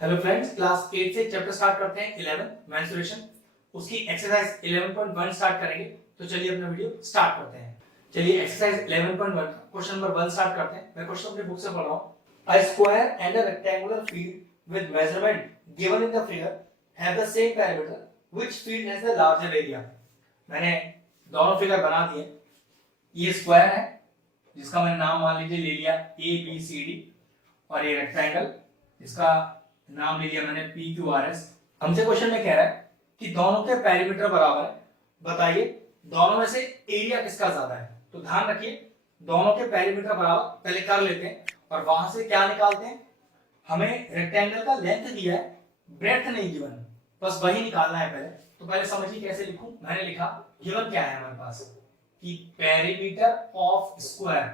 Hello friends, class 8 से chapter start करते हैं 11 मेंस्ट्रुएशन। उसकी एक्सरसाइज 11.1 स्टार्ट करेंगे। तो चलिए अपना वीडियो स्टार्ट करते हैं। चलिए एक्सरसाइज 11.1 का क्वेश्चन नंबर 1 स्टार्ट करते हैं। मैं क्वेश्चन अपनी बुक से पढ़ रहा हूं। A square and a rectangular field with measurement given in the figure have the same parameter which field has the larger area. मैंने दोनों फिगर बना दिए। ये स्क्वायर है जिसका मैंने नाम मान लीजिए ले लिया ए बी सी डी, और ये रेक्टेंगल इसका नाम ले लिया मैंने पी क्यू आर एस। हमसे क्वेश्चन में कह रहा है कि दोनों के पेरीमीटर बराबर है, बताइए दोनों में से एरिया किसका ज्यादा है। तो ध्यान रखिए, दोनों के पेरीमीटर बराबर पहले कर लेते हैं और वहां से क्या निकालते हैं। हमें रेक्टेंगल का लेंथ दिया है, ब्रेड्थ नहीं गिवन, बस वही निकालना है पहले। तो पहले समझिए कैसे लिखूं। मैंने लिखा गिवन क्या है हमारे पास कि पेरीमीटर ऑफ स्क्वायर,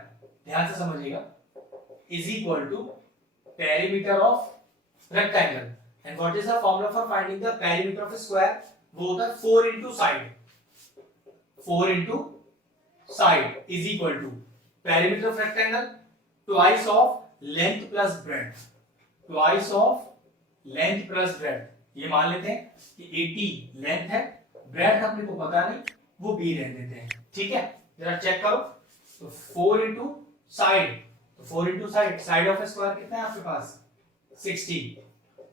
ध्यान से समझिएगा, is equal to perimeter of rectangle. And what is the formula for finding the perimeter of a square? वो होता है 4 into side. 4 into side is equal to perimeter of rectangle twice of length plus breadth. Twice of length plus breadth. ये मान लेते हैं कि 80 length है, breadth अपने को पता नहीं, वो b रहने देते हैं। ठीक है, जरा चेक करो। तो 4 into side, तो 4 into side, side of square कितना है आपके पास 60,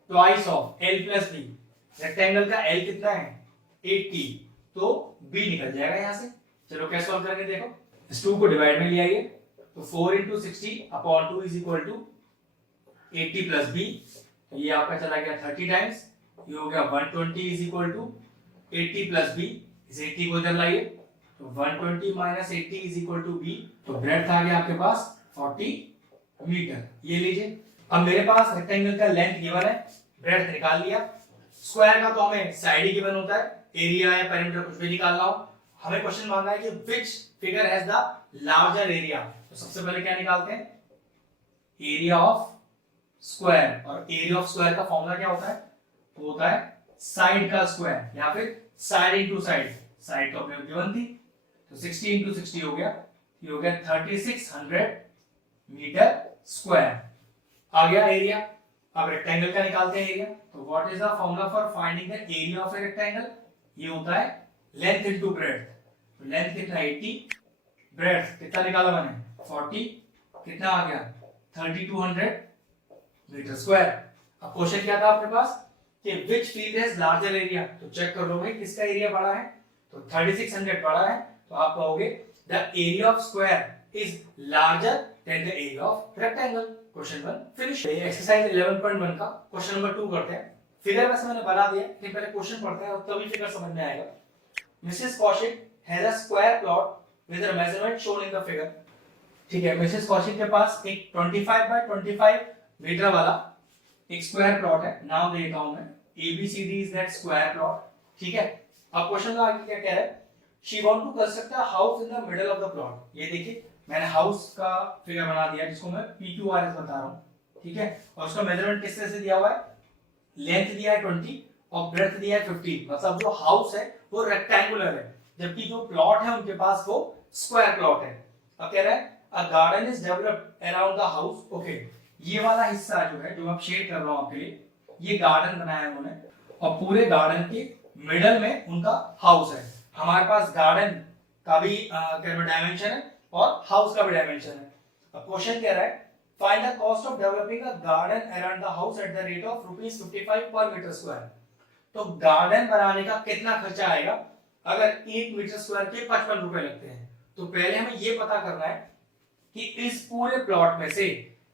twice of l plus b, rectangle का l कितना है 80, तो b निकल जाएगा यहां से। चलो कैसे सॉल्व करके देखो। इस 2 को डिवाइड में ले आइए, तो 4 into 60 upon 2 is equal to 80 plus b, तो ये आपका चला गया 30 टाइम्स, ये हो गया 120 is equal to 80 plus b। इस 80 को इधर लाइए, तो 120 minus 80 is equal to b, तो ब्रेड्थ आ गया आपके पास 40 मीटर। ये लीजिए, अब मेरे पास रेक्टेंगल का लेंथ गिवन है, ब्रेड्थ निकाल लिया। स्क्वायर का तो हमें साइड ही गिवन होता है, एरिया है पेरीमीटर कुछ भी निकालना हो। हमें क्वेश्चन मांगा है कि which figure has the larger area. तो सबसे पहले क्या निकालते हैं, एरिया ऑफ स्क्वायर। और एरिया ऑफ स्क्वायर का फॉर्मूला क्या होता है, वो होता है साइड का स्क्वायर या फिर साइड इनटू साइड। साइड तो अपने गिवन थी, तो 60 इनटू 60 हो गया, ये हो गया 3600 मीटर स्क्वायर। आ गया एरिया। अब रेक्टेंगल का निकालते हैं एरिया। तो what is the formula for finding the area of a rectangle, ये होता है लेंथ इनटू ब्रेड्थ। तो लेंथ कितना 80, ब्रेड्थ कितना निकाला मैंने 40, कितना आ गया 3200 मीटर स्क्वायर। अब क्वेश्चन क्या था आपके पास कि which field has larger area. तो चेक कर लो भाई किसका एरिया बड़ा है, तो 3600 बड़ा है, तो आप कहोगे the area of square is larger than the area of rectangle. Question 1 finish. Exercise 11.1 का क्वेश्चन नंबर 2 करते हैं। फिगर वैसे मैंने बना दिया, लेकिन पहले क्वेश्चन पढ़ते हैं और तभी फिगर समझ में आएगा। Mrs Kaushik has a square plot with the measurement shown in the figure. ठीक है, मिसेस कौशिक के पास एक 25 बाय 25 मीटर वाला एक स्क्वायर प्लॉट है। नाम देता हूं मैं ABCD is that square plot. ठीक है, अब क्वेश्चन का आगे क्या कह रहा है, she want to construct a house in the middle of the plot. ये देखिए मैंने हाउस का फिगर बना दिया जिसको मैं PQRS बता रहा हूं। ठीक है, और उसका मेजरमेंट किस तरह से दिया हुआ है, लेंथ दिया है 20 और ब्रेड्थ दिया है 15। मतलब जो हाउस है वो रेक्टेंगुलर है, जबकि जो प्लॉट है उनके पास वो स्क्वायर प्लॉट है। अब कह रहा है a garden is developed around the house. Okay, ये वाला हिस्सा जो है, जो मैं शेड कर रहा हूं आपके लिए, ये गार्डन बनाया है उन्होंने, और पूरे गार्डन के मिडल में उनका हाउस है। हमारे पास गार्डन का भी डायमेंशन है और हाउस का भी डायमेंशन है। अब क्वेश्चन कह रहा है find the cost of developing a garden around the house at the rate of ₹55 पर मीटर स्क्वायर। तो गार्डन बनाने का कितना खर्चा आएगा अगर 1 मीटर स्क्वायर के 55 रुपए लगते हैं। तो पहले हमें यह पता करना है कि इस पूरे प्लॉट में से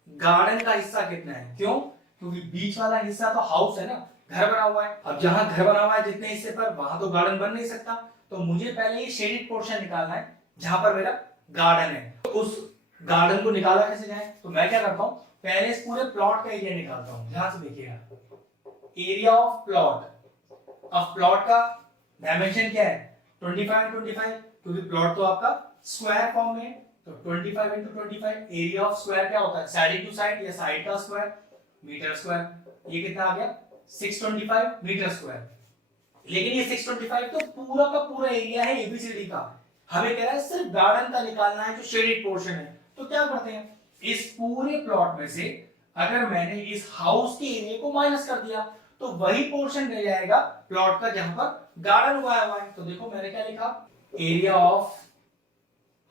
गार्डन का हिस्सा कितना है। क्यों, क्योंकि बीच वाला हिस्सा तो हाउस है ना, घर बना हुआ है। अब जहां घर बना हुआ है जितने हिस्से पर, वहां तो गार्डन बन नहीं सकता। तो मुझे पहले ये शेडेड पोर्शन निकालना है जहां पर मेरा गार्डन है। तो उस गार्डन को निकाला कैसे जाए, तो मैं क्या करता हूं, पहले इस पूरे प्लॉट का एरिया निकालता हूं। ध्यान से देखिएगा, एरिया ऑफ प्लॉट। अब प्लॉट का डायमेंशन क्या है 25 25, क्योंकि प्लॉट तो आपका स्क्वायर फॉर्म में है। तो 25 into 25, एरिया ऑफ स्क्वायर क्या होता है, साइड टू साइड या साइड का स्क्वायर मीटर स्क्वायर। ये कितना आ गया 625 मीटर स्क्वायर। लेकिन ये 625 तो पूरा का पूरा एरिया है ABCD का। हमें कह रहा है सिर्फ गार्डन का निकालना है जो शेडेड पोर्शन है। तो क्या करते हैं, इस पूरे प्लॉट में से अगर मैंने इस हाउस के एरिया को माइनस कर दिया तो वही पोर्शन रह जाएगा प्लॉट का जहां पर गार्डन उगाया हुआ है। तो देखो मैंने क्या लिखा, एरिया ऑफ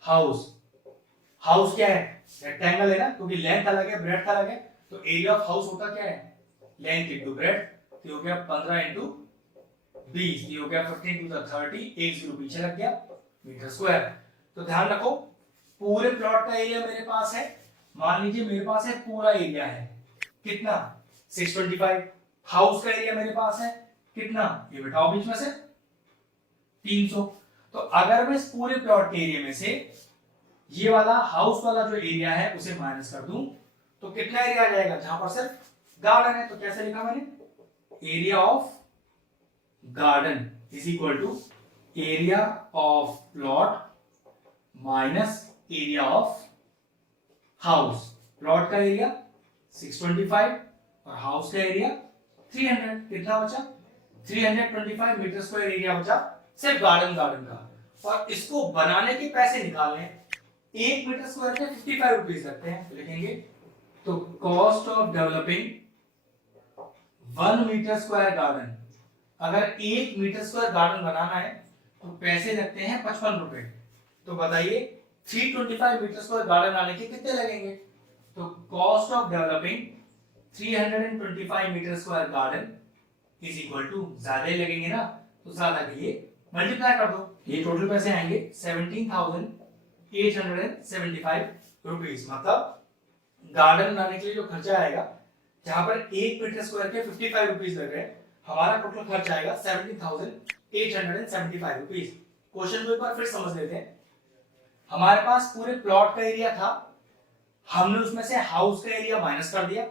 हाउस। हाउस क्या है, रेक्टेंगल है ना, क्योंकि लेंथ अलग है ब्रेड्थ अलग है। तो एरिया ऑफ हाउस होता क्या है, लेंथ इंटू ब्रेड्थ। तो हो गया 15 इंटू 20, ये हो गया 15 टू द 30, एक जीरो पीछे लग गया, मीटर स्क्वायर। तो ध्यान रखो पूरे प्लॉट का एरिया मेरे पास है, मान लीजिए मेरे पास है पूरा एरिया है कितना 625। हाउस का एरिया मेरे पास है कितना, ये बताओ बीच में से 300। तो अगर मैं इस पूरे प्लॉट के एरिया में से ये वाला हाउस वाला जो एरिया है उसे माइनस कर दूं तो कितना एरिया आ जाएगा, जहां पर सिर्फ गार्डन है। तो कैसे लिखा मैंने, area of garden is equal to area of plot minus area of house. Plot का एरिया 625 और हाउस का एरिया 300, कितना बचा 325 मीटर स्क्वायर एरिया बचा सिर्फ गार्डन का। और इसको बनाने के पैसे निकालने, 1 मीटर स्क्वायर के 55 रुपीज लगते हैं, तो लिखेंगे तो cost of developing 1 metre square garden, अगर 1 मीटर स्क्वायर गार्डन बनाना है तो पैसे लगते हैं 55 रुपए। तो बताइए 325 मीटर स्क्वायर गार्डन आने के कितने लगेंगे। तो cost of developing 325 metre square garden is equal to, ज्यादा ही लगेंगे ना तो ज्यादा के लिए मल्टीप्लाई कर दो, ये टोटल पैसे आएंगे 17,875 रुपीज। मतलब गार्डन बनाने के लिए जो खर्चा आएगा, जहां पर 1 मीटर स्क्वायर के 55 रुपीज लग रहे हैं, हमारा टोटल खर्च आएगा 17,875 रुपीज। क्वेश्चन को एक बार फिर समझ लेते हैं। हमारे पास पूरे प्लॉट का एरिया था, हमने उसमें से हाउस का एरिया माइनस कर दिया।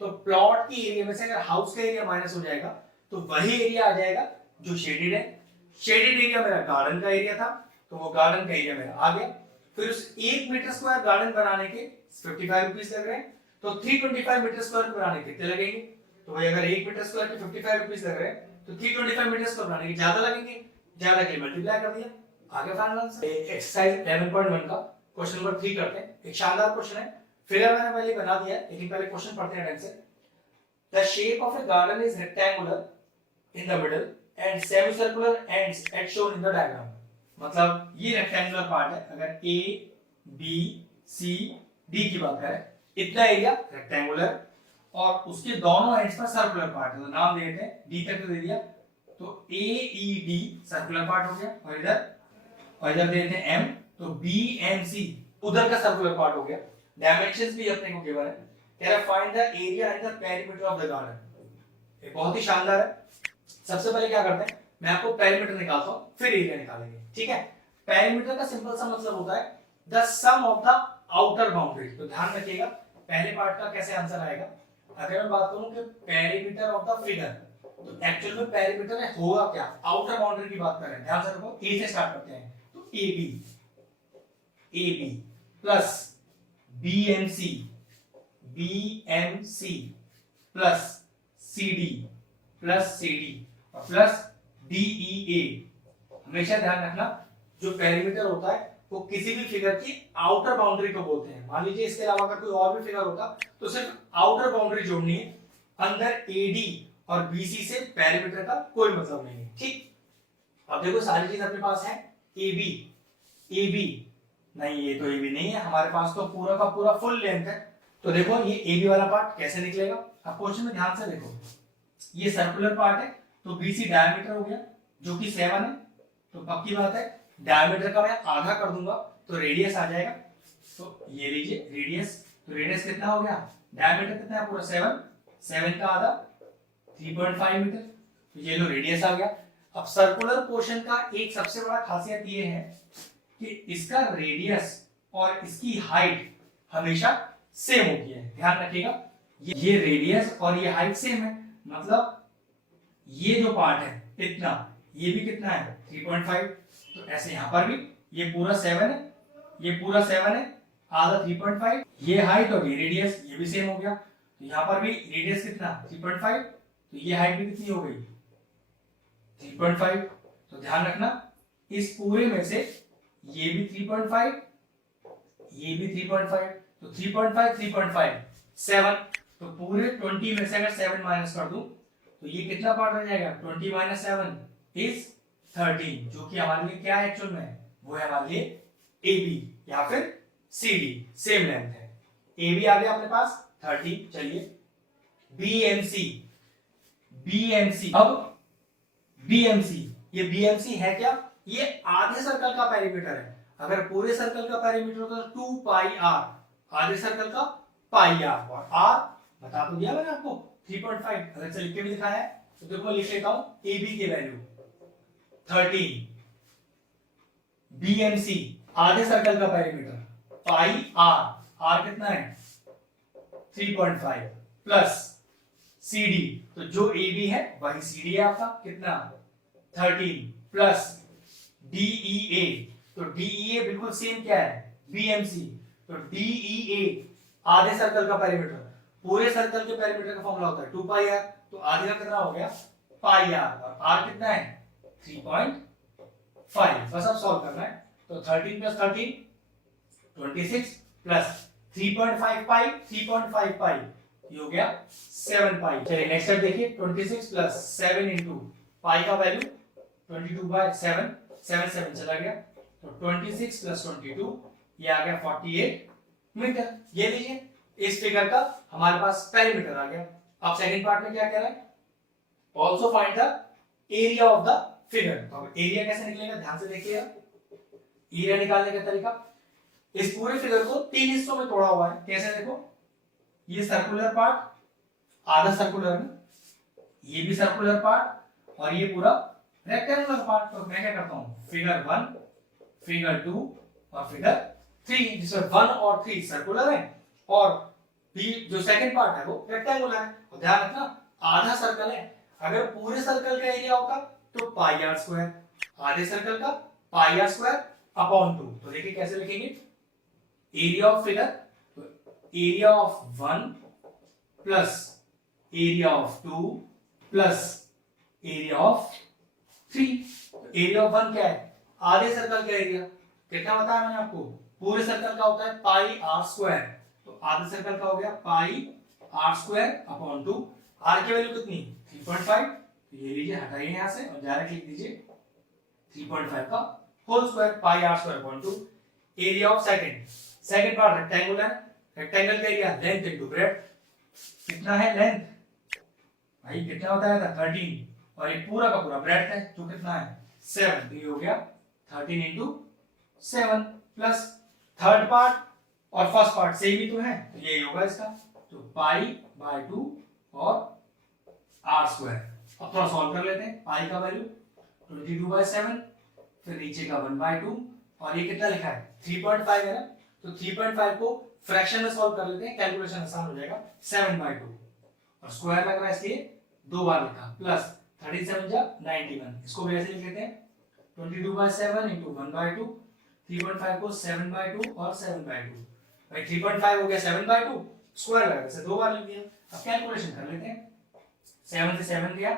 तो प्लॉट के एरिया में से अगर हाउस का एरिया माइनस हो जाएगा तो वही एरिया आ जाएगा जो शेडेड है। शेडेड एरिया मेरा गार्डन का एरिया था, तो वो गार्डन का एरिया मेरा आ गया। फिर उस 1 मीटर स्क्वायर गार्डन बनाने के 55 रुपीज लग रहे हैं, तो 325 मीटर स्क्वायर बनाने के कितने लगेंगे। तो भाई अगर 1 मीटर स्क्वायर के 55 रुपीज लग रहे हैं तो 325 मीटर स्क्वायर बनाने के ज्यादा लगेंगे, ज्यादा के मल्टीप्लाई कर दिया, आगे फाइनल आंसर। एक्सरसाइज 11.1 का क्वेश्चन नंबर 3 करते हैं। एक शानदार क्वेश्चन है, फिगर मैंने पहले बना दिया है, लेकिन पहले क्वेश्चन पढ़ते हैं ढंग से। The shape of a garden is rectangular in the middle and semicircular ends at shown in the diagram. मतलब ये रेक्टेंगुलर पार्ट है, अगर ए बी सी डी की बात करें, इतना एरिया रेक्टेंगुलर और उसके दोनों एंड्स पर सर्कुलर पार्ट है, तो नाम दे देते हैं, डी तक दे दिया तो ए ई डी सर्कुलर पार्ट हो गया, और इधर दे देते हैं एम, तो बी एम सी उधर का सर्कुलर पार्ट हो गया। डायमेंशंस भी अपने को गिवन है, कह रहा है find the area and the perimeter of the garden. ये बहुत ही शानदार है। सबसे पहले क्या करते हैं, मैं आपको पेरीमीटर निकालता हूं, फिर एरिया निकालेंगे, ठीक है। पेरीमीटर का सिंपल सा मतलब होता है the sum of the outer boundary. तो ध्यान रखिएगा पहले पार्ट का कैसे आंसर आएगा। अगर मैं बात करूं कि पेरीमीटर ऑफ द फिगर, तो एक्चुअल में पेरीमीटर में होगा क्या, आउटर बाउंड्री की बात करें, ध्यान से रखो, ए से स्टार्ट करते हैं। तो A B plus BMC plus CD plus CD और प्लस DEA। हमेशा ध्यान रखना जो पेरीमीटर होता है वो किसी भी फिगर की आउटर बाउंड्री को बोलते हैं। मान लीजिए इसके अलावा अगर कोई और भी फिगर होता तो सिर्फ आउटर बाउंड्री जोड़नी है, अंदर AD और BC से पेरीमीटर का कोई मतलब नहीं है, ठीक। अब देखो सारी चीज अपने पास है, AB नहीं, ये तो AB नहीं है, हमारे पास तो पूरा का पूरा फुल लेंथ है। तो देखो ये AB वाला पार्ट कैसे निकलेगा। अब क्वेश्चन में ध्यान से देखो, ये सर्कुलर पार्ट है तो BC डायमीटर हो गया जो कि 7 है, तो पक्की बात है डायमीटर का मैं आधा कर दूंगा तो रेडियस आ जाएगा। तो ये लीजिए रेडियस, तो रेडियस कितना हो गया, डायमीटर कितना है पूरा 7 का आधा 3.5 मीटर, तो ये लो रेडियस आ गया। अब सर्कुलर पोर्शन का एक सबसे बड़ा खासियत ये है कि इसका रेडियस और इसकी हाइट हमेशा सेम होती है, ध्यान रखिएगा। ये रेडियस और ये हाइट सेम है, मतलब ये जो पार्ट है इतना, ये भी कितना है 3.5, तो ऐसे यहां पर भी ये पूरा 7 है, ये पूरा 7 है, आधा 3.5, ये हाइट और ये रेडियस ये भी सेम हो गया, तो यहां पर भी रेडियस कितना 3.5, तो ये हाइट भी कितनी हो गई 3.5। तो ध्यान रखना इस पूरे में से ये भी 3.5, ये भी 3.5, तो 3.5 3.5 7, तो पूरे 20 में से अगर 7 माइनस कर दूं तो ये कितना पार्ट रह जाएगा, 20 माइनस 7 इज 13, जो कि हमारे लिए क्या है एक्चुअल में, वो है हमारे लिए AB या फिर CD, सेम लेंथ है। AB आ गया अपने पास 30। चलिए BMC, BMC, अब BMC, ये BMC है क्या, ये आधे सर्कल का पेरीमीटर है। अगर पूरे सर्कल का पेरीमीटर होता है 2 पाई r, आधे सर्कल का पाई r, और r बता तो दिया मैंने आपको 3.5, अगर से लिख के भी दिखाया है तो देखो मैं लिख लेता हूं AB की वैल्यू 13, BMC आधे सर्कल का पेरीमीटर पाई r, r कितना है 3.5 प्लस CD, तो जो AB है वही CD है आपका, कितना 13 प्लस DEA, तो DEA बिल्कुल सेम क्या है BMC, तो DEA आधे सर्कल का पेरीमीटर, पूरे सर्कल के पेरीमीटर का फॉर्मूला होता है 2 पाई r, तो आधे का कितना हो गया पाई r, और r कितना है 3.5, बस अब सॉल्व करना है। तो 13 प्लस 13 26 प्लस 3.5 पाई 3.5 पाई, ये हो गया 7 पाई। चलिए नेक्स्ट स्टेप देखिए, 26 प्लस 7 इंटू पाई का वैल्यू 22/7, 7 7 चला गया, तो 26 प्लस 22 ये आ गया 48 मीटर। ये लीजिए इस फिगर का हमारे पास पेरीमीटर आ गया। अब सेकंड पार्ट में क्या कह रहा है, also find the area of the figure. तो एरिया कैसे निकलेगा, ध्यान से देखिएगा। एरिया निकालने का तरीका, इस पूरे फिगर को 3 हिस्सों में तोड़ा हुआ है। कैसे, देखो ये सर्कुलर पार्ट आधा सर्कुलर है, ये भी सर्कुलर पार्ट, और ये पूरा रेक्टेंगुलर पार्ट। तो मैं क्या करता हूं, फिगर 1, फिगर 2 और फिगर 3, जिसमें 1 और 3 सर्कुलर है और बी जो सेकंड पार्ट है वो रेक्टेंगुलर है। और ध्यान रखना आधा सर्कल है, अगर पूरे सर्कल का एरिया होता तो पाई आर स्क्वायर, आधे सर्कल का पाई आर स्क्वायर अपॉन 2। तो देखिए कैसे लिखेंगे, एरिया ऑफ फिगर, तो area of 1 plus area of 2 plus area of 3। Area of 1 क्या है, आधे सर्कल का एरिया, कितना बताया मैंने आपको, पूरे सर्कल का होता है पाई आर स्क्वायर, तो आधे सर्कल का हो गया पाई आर स्क्वायर अपॉन 2। आर की वैल्यू कितनी 3.5, तो ये लीजिए हटाइए यहां से और डायरेक्ट लिख दीजिए 3.5 का whole square pi R square upon 2। Area of second part rectangular है, रेक्टेंगल का एरिया लेंथ इनटू ब्रेड्थ, कितना है लेंथ भाई, कितना बताया था 13, और ये पूरा का पूरा ब्रेड्थ है जो कितना है 7, तो ये हो गया 13 इंटू 7 प्लस थर्ड पार्ट और फर्स्ट पार्ट सेम ही तो है, तो ये होगा इसका, तो पाई बाय 2 और आर स्क्वायर। अब थोड़ा सॉल्व कर लेते हैं, पाई का वैल्यू 22/7, फिर नीचे का 1/2, और ये कितना लिखा है 3.5 है ना, तो 3.5 को फ्रैक्शन में सॉल्व कर लेते हैं, कैलकुलेशन आसान हो जाएगा। 7/2 और स्क्वायर लग रहा है इसलिए 2 बार लिखा, प्लस 37 जा 91, इसको भी ऐसे लिख लेते हैं 22/7 इंटू 1/2, 3.5 को 7/2 और 7/2, भाई 3.5 हो गया 7/2, स्क्वायर लगा इसे 2 बार लिख दिया। अब कैलकुलेशन कर लेते हैं, 7 से 7 गया,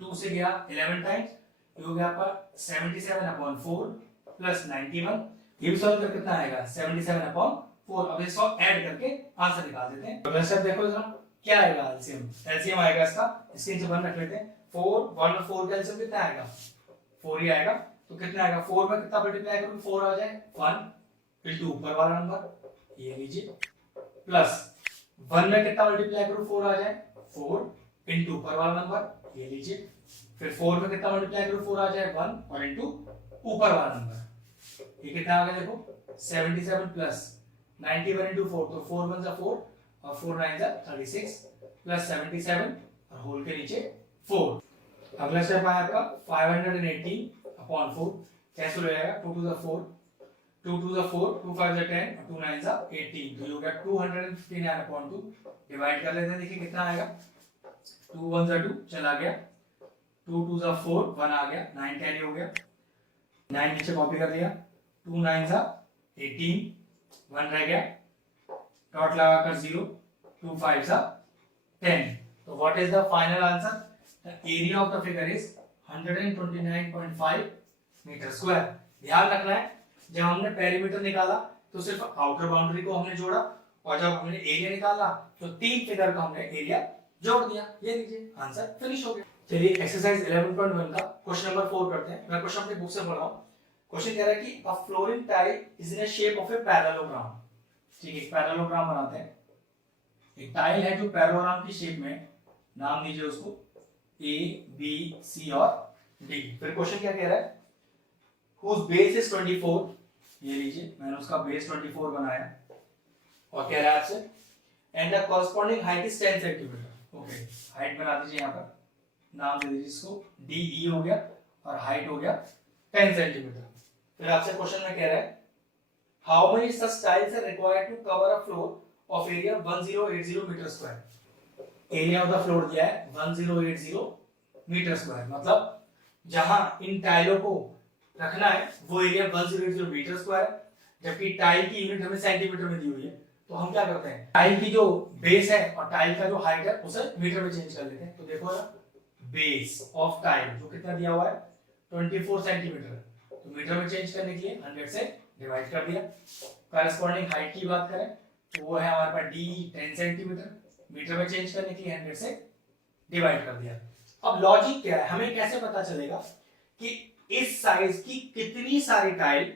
2 से गया 11 टाइम्स, ये हो गया आपका 77/4 प्लस 91, ये भी सॉल्व कर कितना आएगा 77/4। अब ये सब ऐड करके आंसर निकाल देते हैं। तो वैसे देखो जरा क्या आएगा, एलसीएम, एलसीएम आएगा इसका, इसके नीचे 1 रख लेते हैं, 4 1 और 4 का एलसीएम कितना आएगा 4 ही आएगा, तो कितना आएगा 4 में कितना मल्टीप्लाई करूं 4 आ जाए 1 इनटू ऊपर वाला नंबर, ये लीजिए, प्लस 1 में कितना मल्टीप्लाई करूं 4 आ जाए 4 इनटू ऊपर वाला नंबर, ये लीजिए, फिर 4 में कितना मल्टीप्लाई करूं 4 आ जाए 1 और इनटू ऊपर वाला नंबर, ये कितना आ गया देखो 77 प्लस 91 इनटू 4, तो 4 1 जा 4 और 4 9 जा 36 प्लस 77 और होल के नीचे 4। अगला स्टेप आया आपका 518/4, कैसे हो जाएगा 2 to the 4, 2 to the 4, 2 5 जा 10 और 2 9 जा 18, तो ये हो गया 259/2। डिवाइड कर लेते हैं, देखिए कितना आएगा 2 1 जा 2 चला गया, 2 2 जा 4 1 आ गया, 9 कैरी हो गया, 9 नीचे कॉपी कर दिया, 2 9 जा 18, 1 रह गया, डॉट लगाकर 0, 2 5 जा 10। तो what is the final answer, the area of the figure is 129.5 metre square. ध्यान रखना है जब हमने पेरीमीटर निकाला तो सिर्फ आउटर बाउंड्री को हमने जोड़ा और जब हमने एरिया निकाला तो 3 फिगर का हमने एरिया जोड़ दिया। ये लीजिए आंसर फिनिश हो गया। चलिए एक्सरसाइज 11.1 का क्वेश्चन नंबर 4 करते हैं। मैं क्वेश्चन अपनी बुक से पढ़ रहा हूँ। क्वेश्चन कह रहा है कि a flooring tile is in a shape of a parallelogram. ठीक है, पैरेललोग्राम बनाते हैं। एक टाइल है जो पैरेललोग्राम की शेप में, नाम दीजिए उसको ए बी सी और डी। फिर क्वेश्चन क्या कह रहा है, whose base is 24, ये लीजिए मैंने उसका बेस 24 बनाया और कह रहा है आपसे and the corresponding height is 10 centimetre. Okay, height बना दीजिए, यहाँ पर नाम दे दीजिए इसको डी ई हो गया और हाइट हो गया 10 सेंटीमीटर। फिर आपसे क्वेश्चन में कह रहा है how many such tiles are required to cover a floor of area 1080 metre square. Area of the floor दिया है 1080 मीटर स्क्वायर, मतलब जहां इन टाइलों को रखना है वो एरिया 1080 मीटर स्क्वायर, जबकि टाइल की यूनिट हमें सेंटीमीटर में दी हुई है। तो हम क्या करते हैं, टाइल की जो बेस है और टाइल का जो हाइट है उसे मीटर में चेंज कर लेते हैं। तो देखो ना, बेस ऑफ टाइल जो कितना दिया हुआ है 24 सेंटीमीटर, तो मीटर में चेंज करने के लिए 100 से डिवाइड कर दिया। कॉरेस्पॉन्डिंग हाइट की बात करें तो वो है हमारे पास डी 10 सेंटीमीटर, मीटर में चेंज करने के लिए 100 से डिवाइड कर दिया। अब लॉजिक क्या है, हमें कैसे पता चलेगा कि इस साइज की कितनी सारी टाइल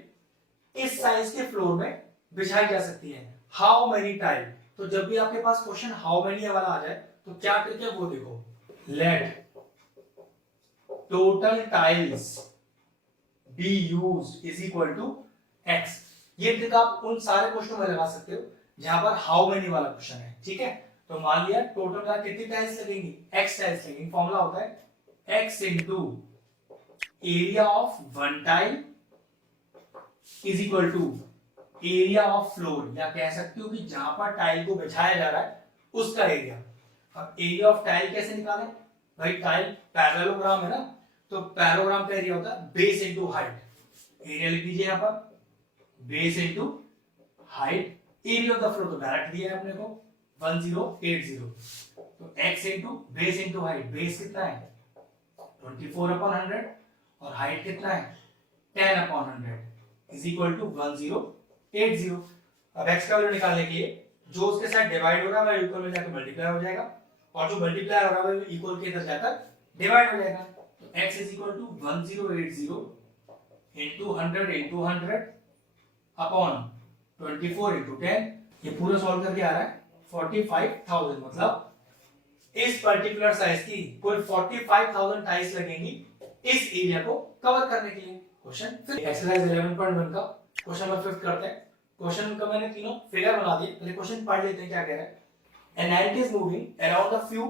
इस साइज के फ्लोर में बिछाई जा सकती है। How many tile. तो जब भी आपके पास क्वेश्चन हाउ मेनी वाला आ जाए तो क्या करके वो देखो, let total tiles be used is equal to X. ये ट्रिक आप उन सारे क्वेश्चनों में लगा सकते हो जहां पर हाउ मेनी वाला क्वेश्चन है। ठीक है, तो मान लिया टोटल का कितनी टाइल्स लगेंगी, एक्स टाइल्स लगेंगी। फॉर्मूला होता है X into area of one tile is equal to area of floor, या कह सकते हो कि जहां पर टाइल को बिछाया जा रहा है उसका एरिया। अब एरिया ऑफ टाइल कैसे निकालें भाई, टाइल पैरेललोग्राम है ना, तो पैरेललोग्राम का एरिया होता है बेस इंटू हाइट। एरिया लिख दीजिए यहां पर base into height. Area of the floor तो डायरेक्ट दिया है अपने को 1080, तो x into base into height. Base कितना है 24/100 और हाइट कितना है 10/100 इज इक्वल टू 1080। अब x का वैल्यू निकालने के लिए जो उसके साथ डिवाइड हो रहा है वो इक्वल में जाकर मल्टीप्लाई हो जाएगा, और जो मल्टीप्लाई हो रहा है वो इक्वल के इधर जाकर डिवाइड हो जाएगा। तो x is equal to 1080 into 100 into 100 upon 24 into 10। ये पूरा सॉल्व करके आ रहा है 45,000, मतलब इस पर्टिकुलर साइज की कुल 45,000 टाइल्स लगेंगी इस एरिया को कवर करने के लिए। क्वेश्चन फिर एक्सरसाइज 11.1 का क्वेश्चन नंबर 5 करते हैं। क्वेश्चन का मैंने तीनों फिगर बना दिए, पहले क्वेश्चन पढ़ लेते हैं क्या कह रहा है। An ant is moving around a few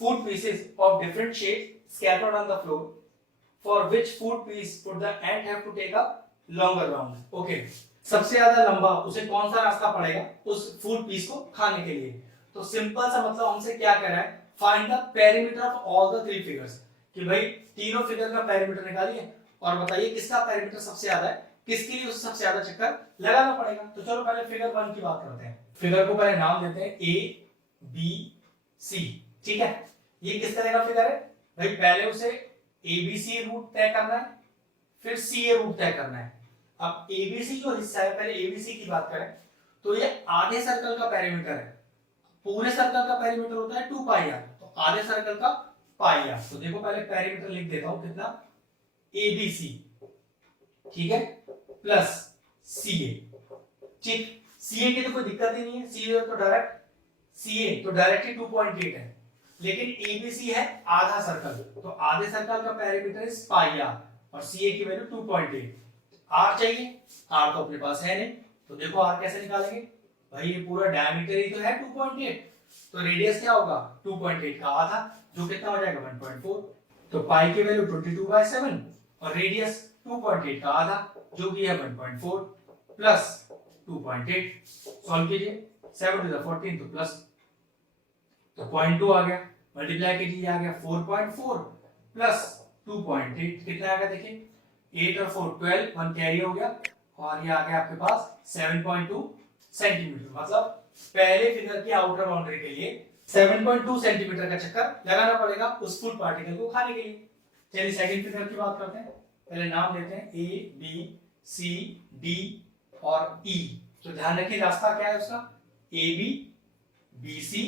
food pieces of different shapes scattered on the floor. For which food piece would the ant have to take a longer round? Okay. सबसे ज्यादा लंबा उसे कौन सा रास्ता पड़ेगा उस फूड पीस को खाने के लिए। तो सिंपल सा मतलब हमसे क्या कह रहा है, find the perimeter of all the three figures, कि भाई तीनों फिगर का पेरीमीटर निकालिए और बताइए किसका पेरीमीटर सबसे ज्यादा है, किसके लिए उसे सबसे ज्यादा चक्कर लगाना पड़ेगा। तो चलो पहले फिगर 1 की बात करते हैं। फिगर को पहले नाम देते हैं ए बी सी। ठीक है, ये किस तरह का फिगर है भाई, पहले उसे एबीसी रूट तय करना है, फिर सी रूट तय करना है। अब एबीसी जो हिस्सा है, पहले एबीसी की बात करें तो ये आधे सर्कल का पेरीमीटर है। पूरे सर्कल का पेरीमीटर होता है 2 पाई आर, तो आधे सर्कल का पाई आर। तो देखो पहले पेरीमीटर लिख देता हूं कितना, एबीसी, ठीक है, प्लस सीए। ठीक, सीए की तो कोई दिक्कत ही नहीं है, सीए तो डायरेक्ट ही 2.8 है, लेकिन एबीसी है आधा सर्कल, तो आधे सर्कल का पेरीमीटर इज पाई आर और सीए की वैल्यू 2.8। आर चाहिए, आर तो अपने पास है नहीं, तो देखो आर कैसे निकालेंगे भाई, ये पूरा डायमीटर ही तो है 2.8, तो रेडियस क्या होगा 2.8 का आधा, जो कितना हो जाएगा 1.4। तो पाई की वैल्यू 22/7 और रेडियस 2.8 का आधा जो कि है 1.4 प्लस 2.8। सॉल्व कीजिए 7 टू द 14 तो प्लस, तो 0.2 आ गया, मल्टीप्लाई कीजिए आ गया 4.4 प्लस 2.8 कितना आ गया देखिए 8 और 4 12, 1 कैरी हो गया और ये आ गया आपके पास 7.2 सेंटीमीटर। मतलब पहले फिगर की आउटर बाउंड्री के लिए 7.2 सेंटीमीटर का चक्कर लगाना पड़ेगा उस फूड पार्टिकल को खाने के लिए। चलिए सेकंड फिगर की बात करते हैं। पहले नाम देते हैं ए बी सी डी और ई। तो ध्यान रखिए रास्ता क्या है उसका, A B, B C,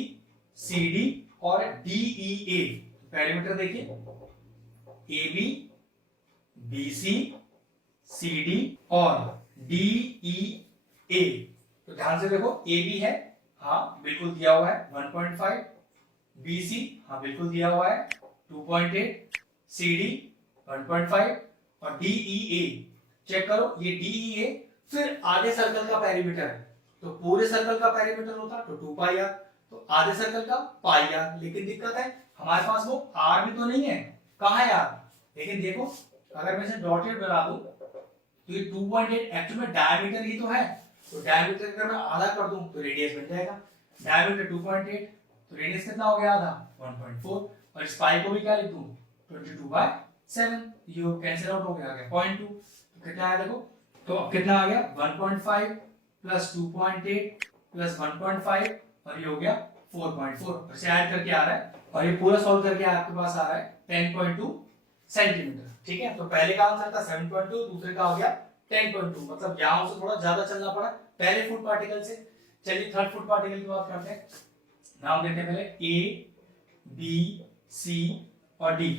C D और डी ई ए। पेरीमीटर देखिए, A B, B C, C D और डी ई ए। तो ध्यान से देखो, ए बी है, हाँ बिल्कुल दिया हुआ है 1.5, बी सी हाँ बिल्कुल दिया हुआ है 2.8, सी डी 1.5 और डी ई ए चेक करो, ये डी ई ए फिर आधे सर्कल का पेरीमीटर है। तो पूरे सर्कल का पेरीमीटर होता तो 2 पाई आर, तो आधे सर्कल का पाई आर। लेकिन दिक्कत है हमारे पास वो आर भी तो नहीं है, कहाँ है आर? लेकिन देखो अगर मैं इसे डॉटेड बना दूं तो ये 2.8 एक्चुअल में डायमीटर ही तो है, तो डायमीटर अगर मैं आधा कर दूं तो रेडियस बन जाएगा। डायमीटर 2.8 तो रेडियस कितना हो गया आधा 1.4, और इस पाई को भी क्या लिख दूं 22/7, ये कैंसिल आउट हो गया 0.2। तो कितना आया देखो, तो अब कितना आ गया 1.5 प्लस 2.8 प्लस 1.5 और ये हो गया 4.4, और से ऐड करके आ रहा है और ये पूरा सॉल्व करके आपके पास आ रहा है 10.2 सेंटीमीटर। ठीक है, तो पहले का आंसर था 7.2, दूसरे का हो गया 10.2, मतलब यहां से थोड़ा ज्यादा चलना पड़ा पहले फूड पार्टिकल से। चलिए थर्ड फूड पार्टिकल की बात करते हैं। नाम देते हैं पहले ए, बी, सी और डी।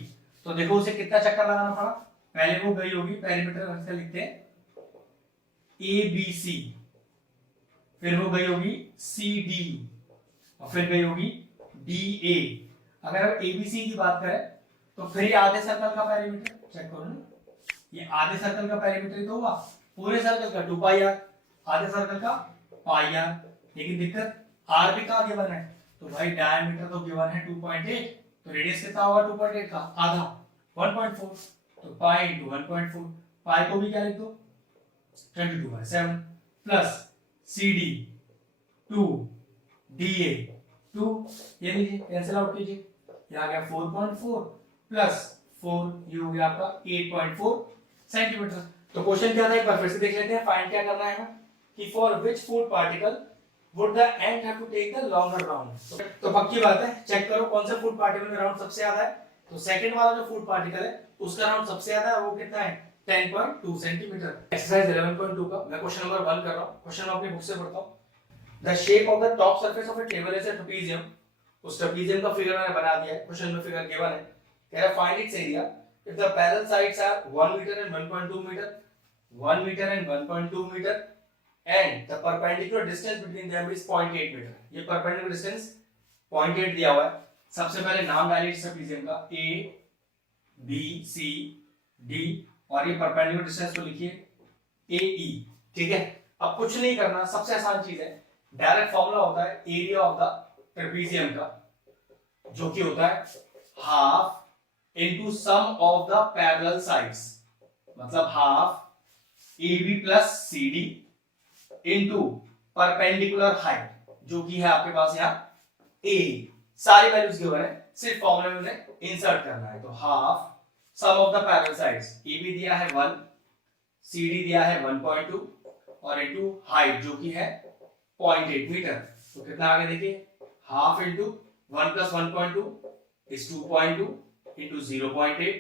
तो देखो उसे कितना चक्कर लगाना पड़ा, पहले वो गई होगी पेरीमीटर से लिखते हैं ए बी सी, फिर वो गई होगी सी डी और फिर गई होगी डी ए। अगर हम एबीसी की बात करें तो फिर ये आधे सर्कल का पेरीमीटर चेक करो ना, ये आधे सर्कल का पेरीमीटर ही तो हुआ, पूरे सर्कल का 2 पाई आर, आधे सर्कल का पाई आर। लेकिन दिक्कत आर भी कहाँ गिवन है, तो भाई डायमीटर तो गिवन है 2.8, तो रेडियस कितना होगा 2.8 का आधा 1.4, तो पाई इंटू 1.4, पाई को भी क्या लिख दो 22/7 plus C D 2, D A 2, ये लीजिए कैंसिल आउट कीजिए, ये आ गया 4.4 प्लस 4, ये हो गया आपका 8.4 सेंटीमीटर। तो क्वेश्चन क्या था एक बार फिर से देख लेते हैं। फाइंड क्या करना है हमें कि for which food particle would the ant have to take the longer round. तो पक्की बात है, चेक करो कौन सा फूड पार्टिकल में राउंड सबसे ज्यादा है। तो सेकंड वाला जो फूड पार्टिकल है उसका राउंड सबसे ज्यादा है, वो कितना है 10.2 सेंटीमीटर। एक्सरसाइज 11.2 का मैं क्वेश्चन नंबर 1 कर रहा हूं, क्वेश्चन मैं अपनी बुक से पढ़ता हूं। The shape of the top surface of a table is a trapezium. उस ट्रेपेजियम का फिगर मैंने बना दिया है, क्वेश्चन में फिगर गिवन है। कह रहा find its area if the parallel sides are 1 metre and 1.2 metre, 1 metre and 1.2 metre and the perpendicular distance between them is 0.8 metre. ये perpendicular distance 0.8 दिया हुआ है। सबसे पहले नाम डालिए इस ट्रेपेजियम का A, B, C, D और ये perpendicular distance को लिखिए AE। ठीक है, अब कुछ नहीं करना, सबसे आसान चीज है, डायरेक्ट फॉर्मूला होता है एरिया ऑफ द ट्रेपेजियम का, जो कि होता है half into sum of the parallel sides, मतलब half AB plus CD into perpendicular height, जो कि है आपके पास यहाँ A। सारी वैल्यूज गिवन है, सिर्फ फॉर्मूला में इंसर्ट करना है। तो half sum of the parallel sides, AB दिया है 1, CD दिया है 1.2 और इनटू हाइट जो कि है 0.8 मीटर। तो कितना आगे देखिए, half into 1 plus 1.2 is 2.2 into 0.8,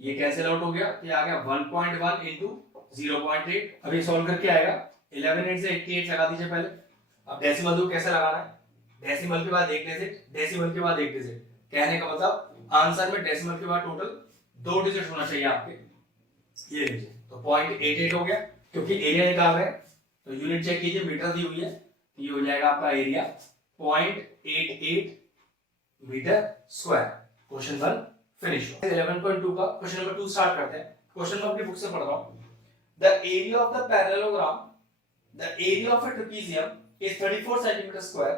ये कैंसिल आउट हो गया, ये आ गया 1.1 इनटू 0.8। अब ये सॉल्व करके आएगा 11 8 से 88 लगा दीजिए पहले। अब डेसिमल को कैसे लगाना है, डेसिमल के बाद एक डिजिट, डेसिमल के बाद एक डिजिट, कहने का मतलब आंसर में डेसिमल के बाद टोटल 2 डिजिट होना चाहिए आपके। ये लीजिए, तो 0.88 हो गया, क्योंकि एरिया निकाल रहे हैं तो यूनिट चेक कीजिए, मीटर दी हुई है, ये हो जाएगा आपका area 0.88 metre square. Question 1 finish हुआ। 11.2 का क्वेश्चन नंबर 2 स्टार्ट करते हैं। क्वेश्चन मैं अपनी बुक से पढ़ रहा हूं। The area of the parallelogram, the area of a trapezium is 34 cm square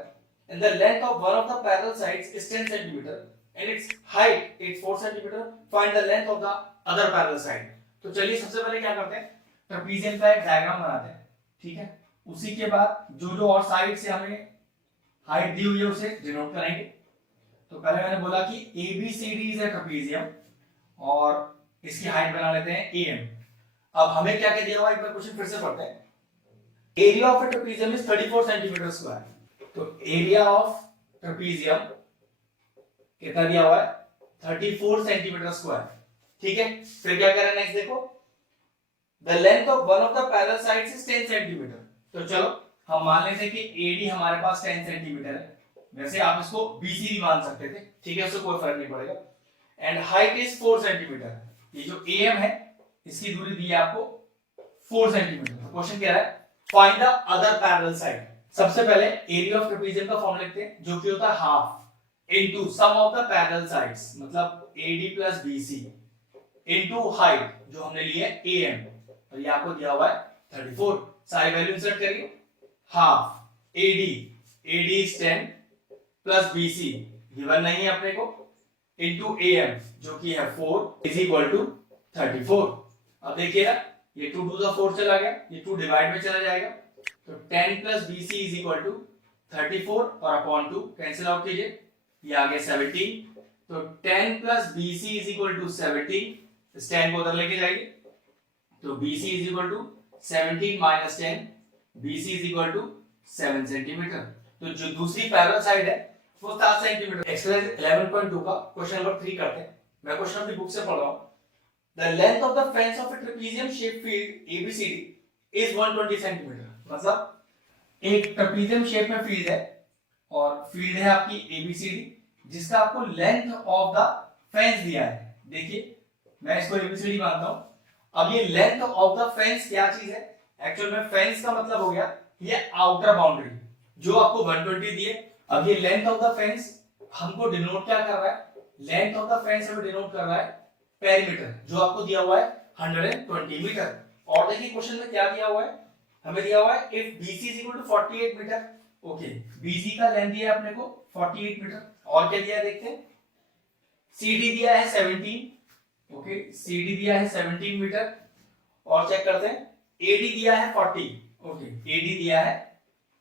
and the length of one of the parallel sides is 10 cm and its height is 4 cm. Find the length of the other parallel side. तो चलिए सबसे पहले क्या करते हैं, trapezium का एक diagram बनाते हैं। ठीक है, उसी के बाद जो जो और साइड से हमें हाइट दी हुई है उसे डिनोट करेंगे। तो पहले मैंने बोला कि ABCD इज अ ट्रेपेजियम और इसकी हाइट बना लेते हैं AM। अब हमें क्या क्या दिया हुआ है, एक बार क्वेश्चन फिर से पढ़ते हैं। Area of a trapezium is 34 centimetre square. तो एरिया ऑफ ट्रेपेजियम कितना दिया हुआ है 34 सेंटीमीटर स्क्वायर। ठीक है, फिर क्या करें नेक्स्ट देखो, the length of one of the parallel sides is 10 centimetre. तो चलो हम मान लेते कि एडी हमारे पास 10 सेंटीमीटर है, वैसे आप इसको बीसी भी मान सकते थे, ठीक है, उससे कोई फर्क नहीं पड़ेगा। एंड हाइट इज 4 सेंटीमीटर, ये जो एम है इसकी दूरी दी है आपको 4 सेंटीमीटर। तो क्वेश्चन क्या है, find the other parallel side. सबसे पहले एरिया ऑफ ट्रेपेजियम का फॉर्मूला लिखते हैं, जो कि होता है half into sum of the parallel sides, मतलब AD plus BC into height जो हमने लिया है एएम, और ये आपको दिया हुआ है 34। सारी वैल्यू इंसर्ट करिए, half AD is 10 plus BC given नहीं है अपने को, इनटू एएम जो कि है 4 इज इक्वल टू 34। अब देखिए ना, ये 2 टू द 4 चला गया, ये 2 डिवाइड में चला जाएगा, तो 10 plus BC is equal to 34 और अपॉन 2 कैंसिल आउट कीजिए, ये आ गया 17। तो 10 plus BC is equal to 17, इस 10 को उधर लेके जाइए, तो BC is equal to 17 minus 10, BC is equal to 7 centimetre. तो जो दूसरी पैरेलल साइड है वो 7 सेंटीमीटर। एक्सरसाइज 11.2 का क्वेश्चन नंबर 3 करते हैं। मैं क्वेश्चन अपनी बुक से पढ़ रहा हूं। The length of the fence of a trapezium shape field ABCD is 120 centimetre. मतलब एक ट्रेपेजियम शेप में फील्ड है और फील्ड है आपकी ABCD, जिसका आपको लेंथ ऑफ द फेंस दिया है। देखिए मैं इसको ABCD मानता हूं। अब ये लेंथ ऑफ द फेंस क्या चीज है, एक्चुअल में फेंस का मतलब हो गया ये आउटर बाउंड्री जो आपको 120 दिए। अब ये लेंथ ऑफ द फेंस हमको डिनोट क्या कर रहा है, लेंथ ऑफ द फेंस हमें डिनोट कर रहा है पेरीमीटर, जो आपको दिया हुआ है 120 मीटर। और देखिए क्वेश्चन में क्या दिया हुआ है, हमें दिया हुआ है if BC is equal to 48 metre. Okay, BC का लेंथ दिया है अपने को 48 मीटर। और क्या दिया है देखते हैं, CD दिया है 17, ओके, CD दिया है 17 मीटर। और चेक करते हैं, AD दिया है 40, ओके, AD दिया है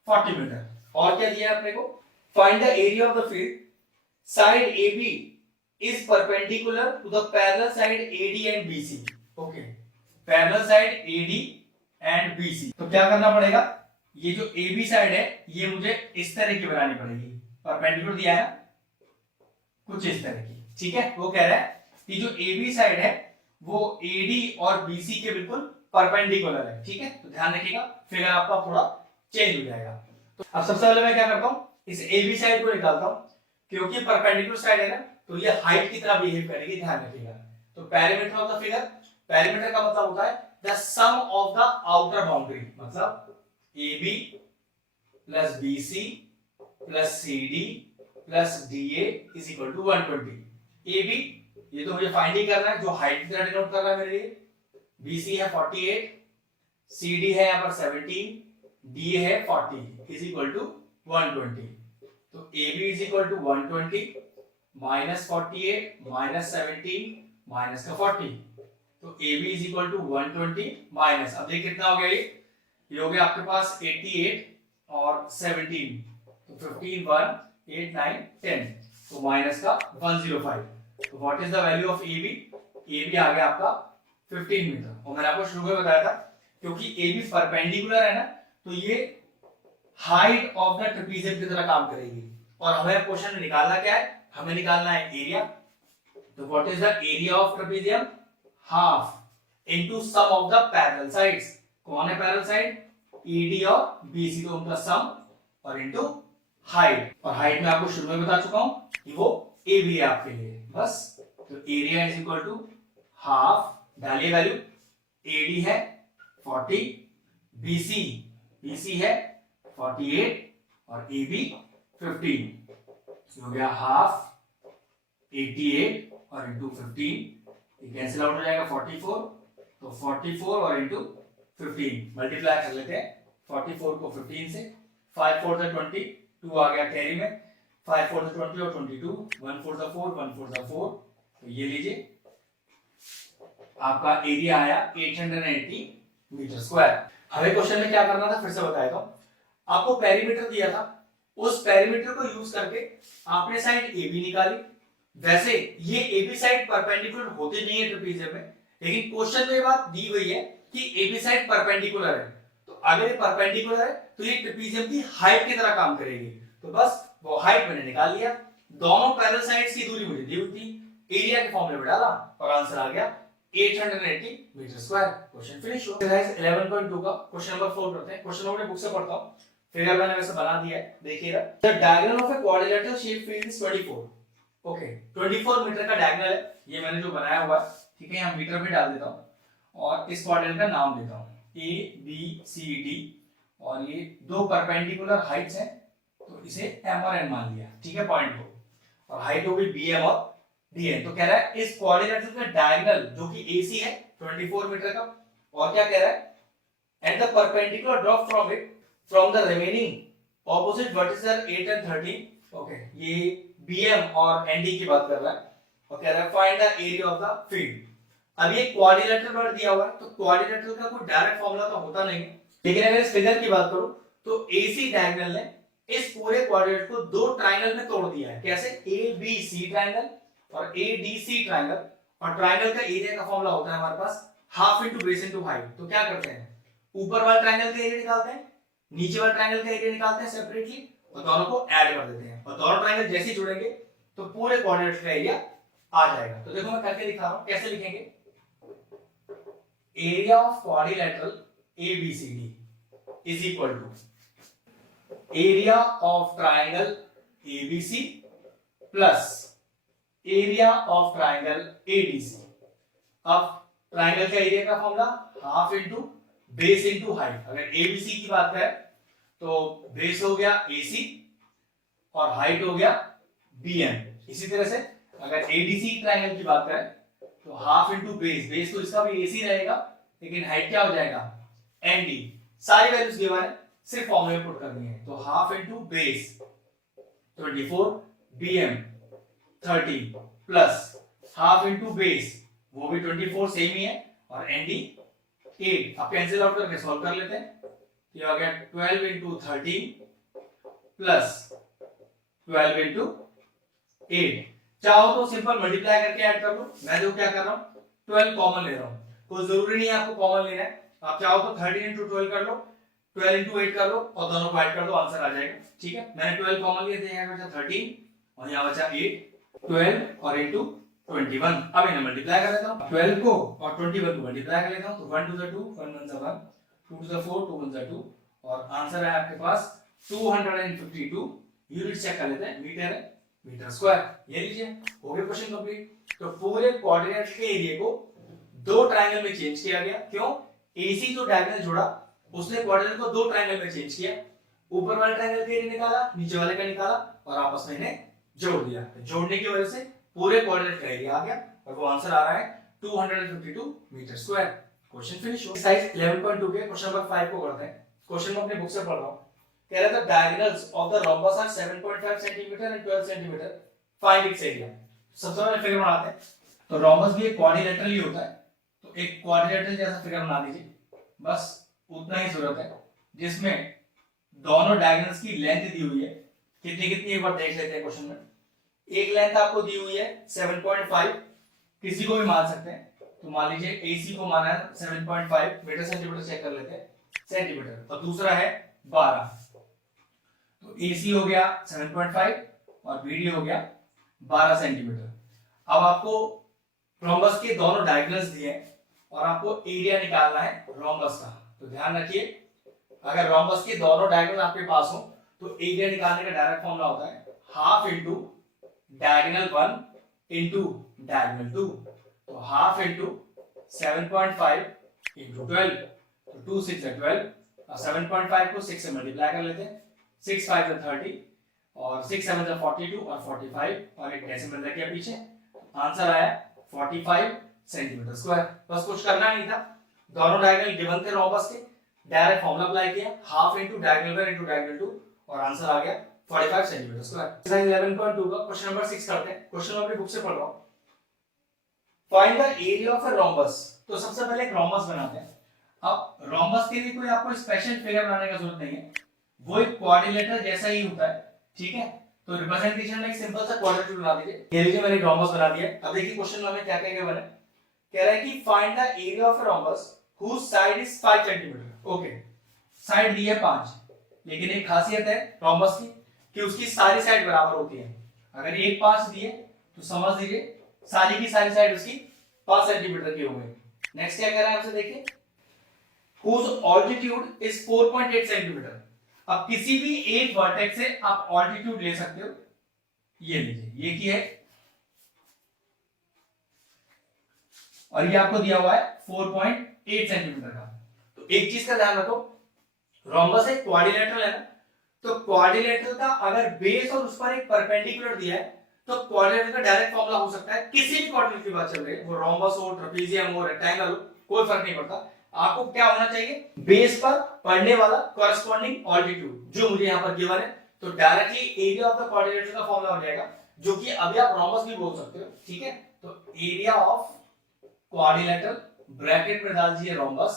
40 मीटर। और क्या दिया है अपने को, find the area of the field side AB is perpendicular to the parallel side AD and BC। Okay, parallel side AD and BC। तो क्या करना पड़ेगा, ये जो AB साइड है ये मुझे इस तरह की बनानी पड़ेगी, परपेंडिकुलर दिया है कुछ इस तरह की, ठीक है। वो कह रहा है कि जो AB साइड है वो AD और BC के बिल्कुल परपेंडिकुलर है, ठीक है। तो ध्यान रखिएगा, फिगर आपका थोड़ा चेंज हो जाएगा। तो अब सबसे पहले मैं क्या करता हूं, इस AB साइड को निकालता हूं, क्योंकि परपेंडिकुलर साइड है ना, तो ये हाइट की तरह बिहेव करेगी, ध्यान रखिएगा। तो perimeter of the figure, perimeter का मतलब होता है the sum of the outer boundary, मतलब AB plus BC plus CD plus DA is equal to 120। AB ये तो मुझे फाइंड ही करना है, जो हाइट की तरह डिनोट कर रहा है मेरे लिए। BC है 48, CD है यहाँ पर 17, DA है 40 इज इक्वल टू 120। तो AB is equal to 120 minus 48 minus 17 minus का 40, तो AB is equal to 120 minus, अब देखिए कितना हो गया, ये हो गया आपके पास 88 और 17, तो 15 1 8 9 10, तो माइनस का 105। तो what is the value of AB, AB आ गया आपका 15 मीटर। और मैंने आपको शुरू में बताया था क्योंकि AB परपेंडिकुलर है ना, तो ये हाइट ऑफ द ट्रेपेजियम की तरह काम करेगी। और हमें क्वेश्चन में निकालना क्या है, हमें निकालना है एरिया। तो what is the area of trapezium, half into sum of the parallel sides. कौन है पैरेलल साइड, ED और BC, तो उनका सम और इनटू हाइट। और हाइट में आपको शुरू में बता चुका हूं कि वो AB है आपके लिए, बस। तो area is equal to half, डालिए वैल्यू, AD है 40, BC है 48 और AB 15, हो गया हाफ 88 और इंटू 15, ये कैंसिल आउट हो जाएगा 44, तो 44 और इंटू 15 मल्टीप्लाई कर लेते हैं 44 को 15 से, 5 4 द 20, 2 आ गया कैरी में, 5 4 द 20 और 22, 1 4 द 4, 1 4 द 4, तो ये लीजिए आपका एरिया आया 880 मीटर स्क्वायर। हमें क्वेश्चन में क्या करना था, फिर से बताया था, आपको पेरीमीटर दिया था, उस पेरीमीटर को यूज करके आपने साइड AB निकाली। वैसे ये AB साइड परपेंडिकुलर होती नहीं है ट्रेपेजियम में, लेकिन क्वेश्चन में बात दी हुई है कि AB साइड परपेंडिकुलर है, तो अगर ये परपेंडिकुलर है तो ये ट्रेपेजियम की हाइट की तरह काम करेगी। तो बस वो हाइट मैंने निकाल लिया, दोनों पैरेलल साइड्स की दूरी मुझे दी हुई थी, एरिया के फॉर्मूले में डाला और आंसर आ गया 880 मीटर स्क्वायर। क्वेश्चन फिनिश हो। एक्सरसाइज 11.2 का क्वेश्चन नंबर 4 करते हैं। क्वेश्चन नंबर बुक से पढ़ता हूं। फिगर मैंने वैसे बना दिया है, देखिएगा। The diagonal of a quadrilateral shape field is 24। Okay, 24 metre का डायगोनल है, ये मैंने जो बनाया हुआ है, ठीक है। यहाँ मीटर में डाल देता हूँ और इस क्वाड्रेंट का नाम देता हूँ ए बी सी डी, और ये दो परपेंडिकुलर हाइट्स हैं, तो इसे एम और एन मान लिया, ठीक है, पॉइंट को, और हाइट हो गई बी एम और डी एन। तो कह रहा है इस क्वाड्रिलेटरल का डायगोनल जो कि एसी है 24 मीटर का, और क्या कह रहा है, at the perpendicular drop from it from the remaining opposite vertices are 8 and 13। Okay, ये बीएम और एनडी की बात कर रहा है, और कह रहा है find the area of the field. अब ये क्वाड्रिलेटरल वर्ड दिया हुआ है, तो क्वाड्रिलेटरल का कोई डायरेक्ट फॉर्मूला तो होता नहीं, लेकिन अगर इस फिगर की बात करूं तो एसी डायगोनल ने इस पूरे क्वाड्रेंट को दो ट्रायंगल में तोड़ दिया है। कैसे? ए बी सी ट्रायंगल और ए डी सी ट्रायंगल, और ट्रायंगल का एरिया का फॉर्मूला होता है हमारे पास half into base into height. तो क्या करते हैं, ऊपर वाले ट्रायंगल का एरिया निकालते हैं, नीचे वाले ट्रायंगल का एरिया निकालते हैं सेपरेटली, और दोनों को ऐड कर देते हैं, और दोनों ट्रायंगल जैसे ही जुड़ेंगे तो पूरे क्वाड्रेंट का एरिया आ जाएगा। तो देखो मैं करके दिखा रहा हूं, कैसे लिखेंगे, area of quadrilateral ABCD is equal to area of triangle ABC plus area of triangle ADC। अब ट्राइंगल का एरिया का formula half into base into height. अगर ABC की बात करें तो बेस हो गया AC और हाइट हो गया BM। इसी तरह से अगर ADC ट्राइंगल की बात करें तो हाफ इंटू बेस, बेस तो इसका भी AC रहेगा, लेकिन हाइट क्या हो जाएगा, ND। सारी वैल्यूज गिवन है, सिर्फ फॉर्मूले पुट करनी है। तो half into base 24 BM 30 plus half into base वो भी 24 सेम ही है, और ND 8। अब कैंसिल आउट करके सॉल्व कर लेते हैं, ये आ गया 12 इंटू 13 प्लस 12 इंटू 8। चाहो तो सिंपल मल्टीप्लाई करके ऐड कर लो, मैं जो क्या कर रहा हूं 12 कॉमन ले रहा हूं, कोई जरूरी नहीं है आपको कॉमन लेना है। आप चाहो तो 13 इंटू 12 कर लो, 12 इंटू 8 कर लो, और दोनों को ऐड कर दो, आंसर आ जाएगा, ठीक है। मैंने 12 कॉमन लिया, तो यहाँ बचा 13 और यहाँ बचा 8, 12 और इंटू 21। अब इन्हें मल्टीप्लाई कर लेता हूँ, 12 को और 21 को मल्टीप्लाई कर लेता हूँ, तो 1 टू द 2 1 1 1 2 टू द 4 2 1 2, और आंसर है आपके पास 252। यूनिट चेक कर लेते हैं, मीटर है, मीटर स्क्वायर। ये लीजिए, हो गया क्वेश्चन कंप्लीट। तो पूरे कोऑर्डिनेट के एरिया को दो ट्रायंगल में चेंज किया गया। क्यों? एसी जो डायगोनल जोड़ा उसने क्वाड्रेंट को दो ट्रायंगल में चेंज किया, ऊपर वाले ट्रायंगल का एरिया निकाला, नीचे वाले का निकाला, और आपस में इन्हें जोड़ दिया। जोड़ने की वजह से पूरे क्वाड्रेंट का एरिया आ गया, और वो आंसर आ रहा है 252 मीटर स्क्वायर। क्वेश्चन फिनिश हो। एक्सरसाइज 11.2 के क्वेश्चन नंबर 5 को करते हैं। क्वेश्चन में अपने बुक से पढ़ रहा हूं। कह रहा था diagonals of the rhombus are 7.5 centimetre and 12 centimetre, find its area. सबसे पहले फिगर बनाते हैं। तो रोम्बस भी एक क्वाड्रिलेटरल ही होता है, तो एक क्वाड्रिलेटरल जैसा फिगर बना दीजिए, बस उतना ही जरूरत है, जिसमें दोनों डायगोनल्स की लेंथ दी हुई है। कितनी कितनी एक बार देख लेते हैं क्वेश्चन में। एक लेंथ आपको दी हुई है 7.5, किसी को भी मान सकते हैं, तो मान लीजिए AC को माना है 7.5 मीटर, सेंटीमीटर चेक कर लेते हैं, सेंटीमीटर, और दूसरा है 12। तो AC हो गया 7.5 और BD हो गया 12 सेंटीमीटर। अब आपको रोम्बस के दोनों डायगोनल्स दिए हैं और आपको एरिया निकालना है रोम्बस का। तो ध्यान रखिए, अगर रोम्बस के दोनों डायगोनल आपके पास हो तो एरिया निकालने का डायरेक्ट फॉर्मूला होता है half into diagonal 1 into diagonal 2। तो हाफ इंटू 7.5 इंटू 12, तो 2 6 है 12, और 7.5 को 6 से मल्टीप्लाई कर लेते हैं, 6 5 है 30, और 6 7 है 42 और 45, और एक डेसिमल रख दिया पीछे। आंसर आया 45 सेंटीमीटर स्क्वायर। बस कुछ करना नहीं था, दोनों डायगोनल गिवन थे रोम्बस के, डायरेक्ट फॉर्मूला अप्लाई किया, half into diagonal 1 into diagonal 2, और आंसर आ गया 45 सेंटीमीटर स्क्वायर। एक्सरसाइज 11.2 का क्वेश्चन नंबर 6 करते हैं। क्वेश्चन मैं अपनी बुक से पढ़ रहा हूं। Find the area of a rhombus. तो सबसे पहले एक रोम्बस बनाते हैं। अब रोम्बस के लिए कोई आपको स्पेशल फिगर बनाने का जरूरत नहीं है, वो एक क्वाड्रिलेटरल जैसा ही होता है, ठीक है। तो रिप्रेजेंटेशन में एक सिंपल सा क्वाड्रेटिक बना दीजिए। ये लीजिए, मैंने रोम्बस बना दिया। अब देखिए क्वेश्चन में क्या क्या बना, कह रहा है कि find the area of a rhombus whose side is 5 centimetre. Okay, side दी है 5, लेकिन एक खासियत है रोम्बस की कि उसकी सारी साइड बराबर होती है। अगर एक 5 दिए तो समझ लीजिए सारी की सारी साइड उसकी 5 सेंटीमीटर की हो गई। नेक्स्ट क्या कह रहा है हमसे, देखिए whose altitude is 4.8 सेंटीमीटर। अब किसी भी एक वर्टेक्स से आप ऑल्टीट्यूड ले सकते हो, ये लीजिए, ये की है, और ये आपको दिया हुआ है 4.8 सेंटीमीटर का। तो एक चीज का ध्यान रखो, रोम्बस एक क्वाड्रिलेटरल है ना, तो क्वाड्रिलेटरल का अगर बेस और उस पर एक परपेंडिकुलर दिया है तो क्वाड्रिलेटरल का डायरेक्ट फॉर्मूला हो सकता है, किसी भी क्वाड्रिलेटरल की बात चल रही है, वो रोम्बस हो, ट्रेपेजियम हो, रेक्टेंगल हो, कोई फर्क नहीं पड़ता। आपको क्या होना चाहिए, बेस पर पड़ने वाला कॉरेस्पॉन्डिंग ऑल्टीट्यूड जो मुझे यहां पर गिवन है, तो directly area of the quadrilateral का फॉर्मूला हो जाएगा, जो कि अभी आप रोम्बस भी बोल सकते हो, ठीक है। तो एरिया ऑफ क्वाड्रिलेटरल ब्रैकेट में डाल दीजिए रोम्बस,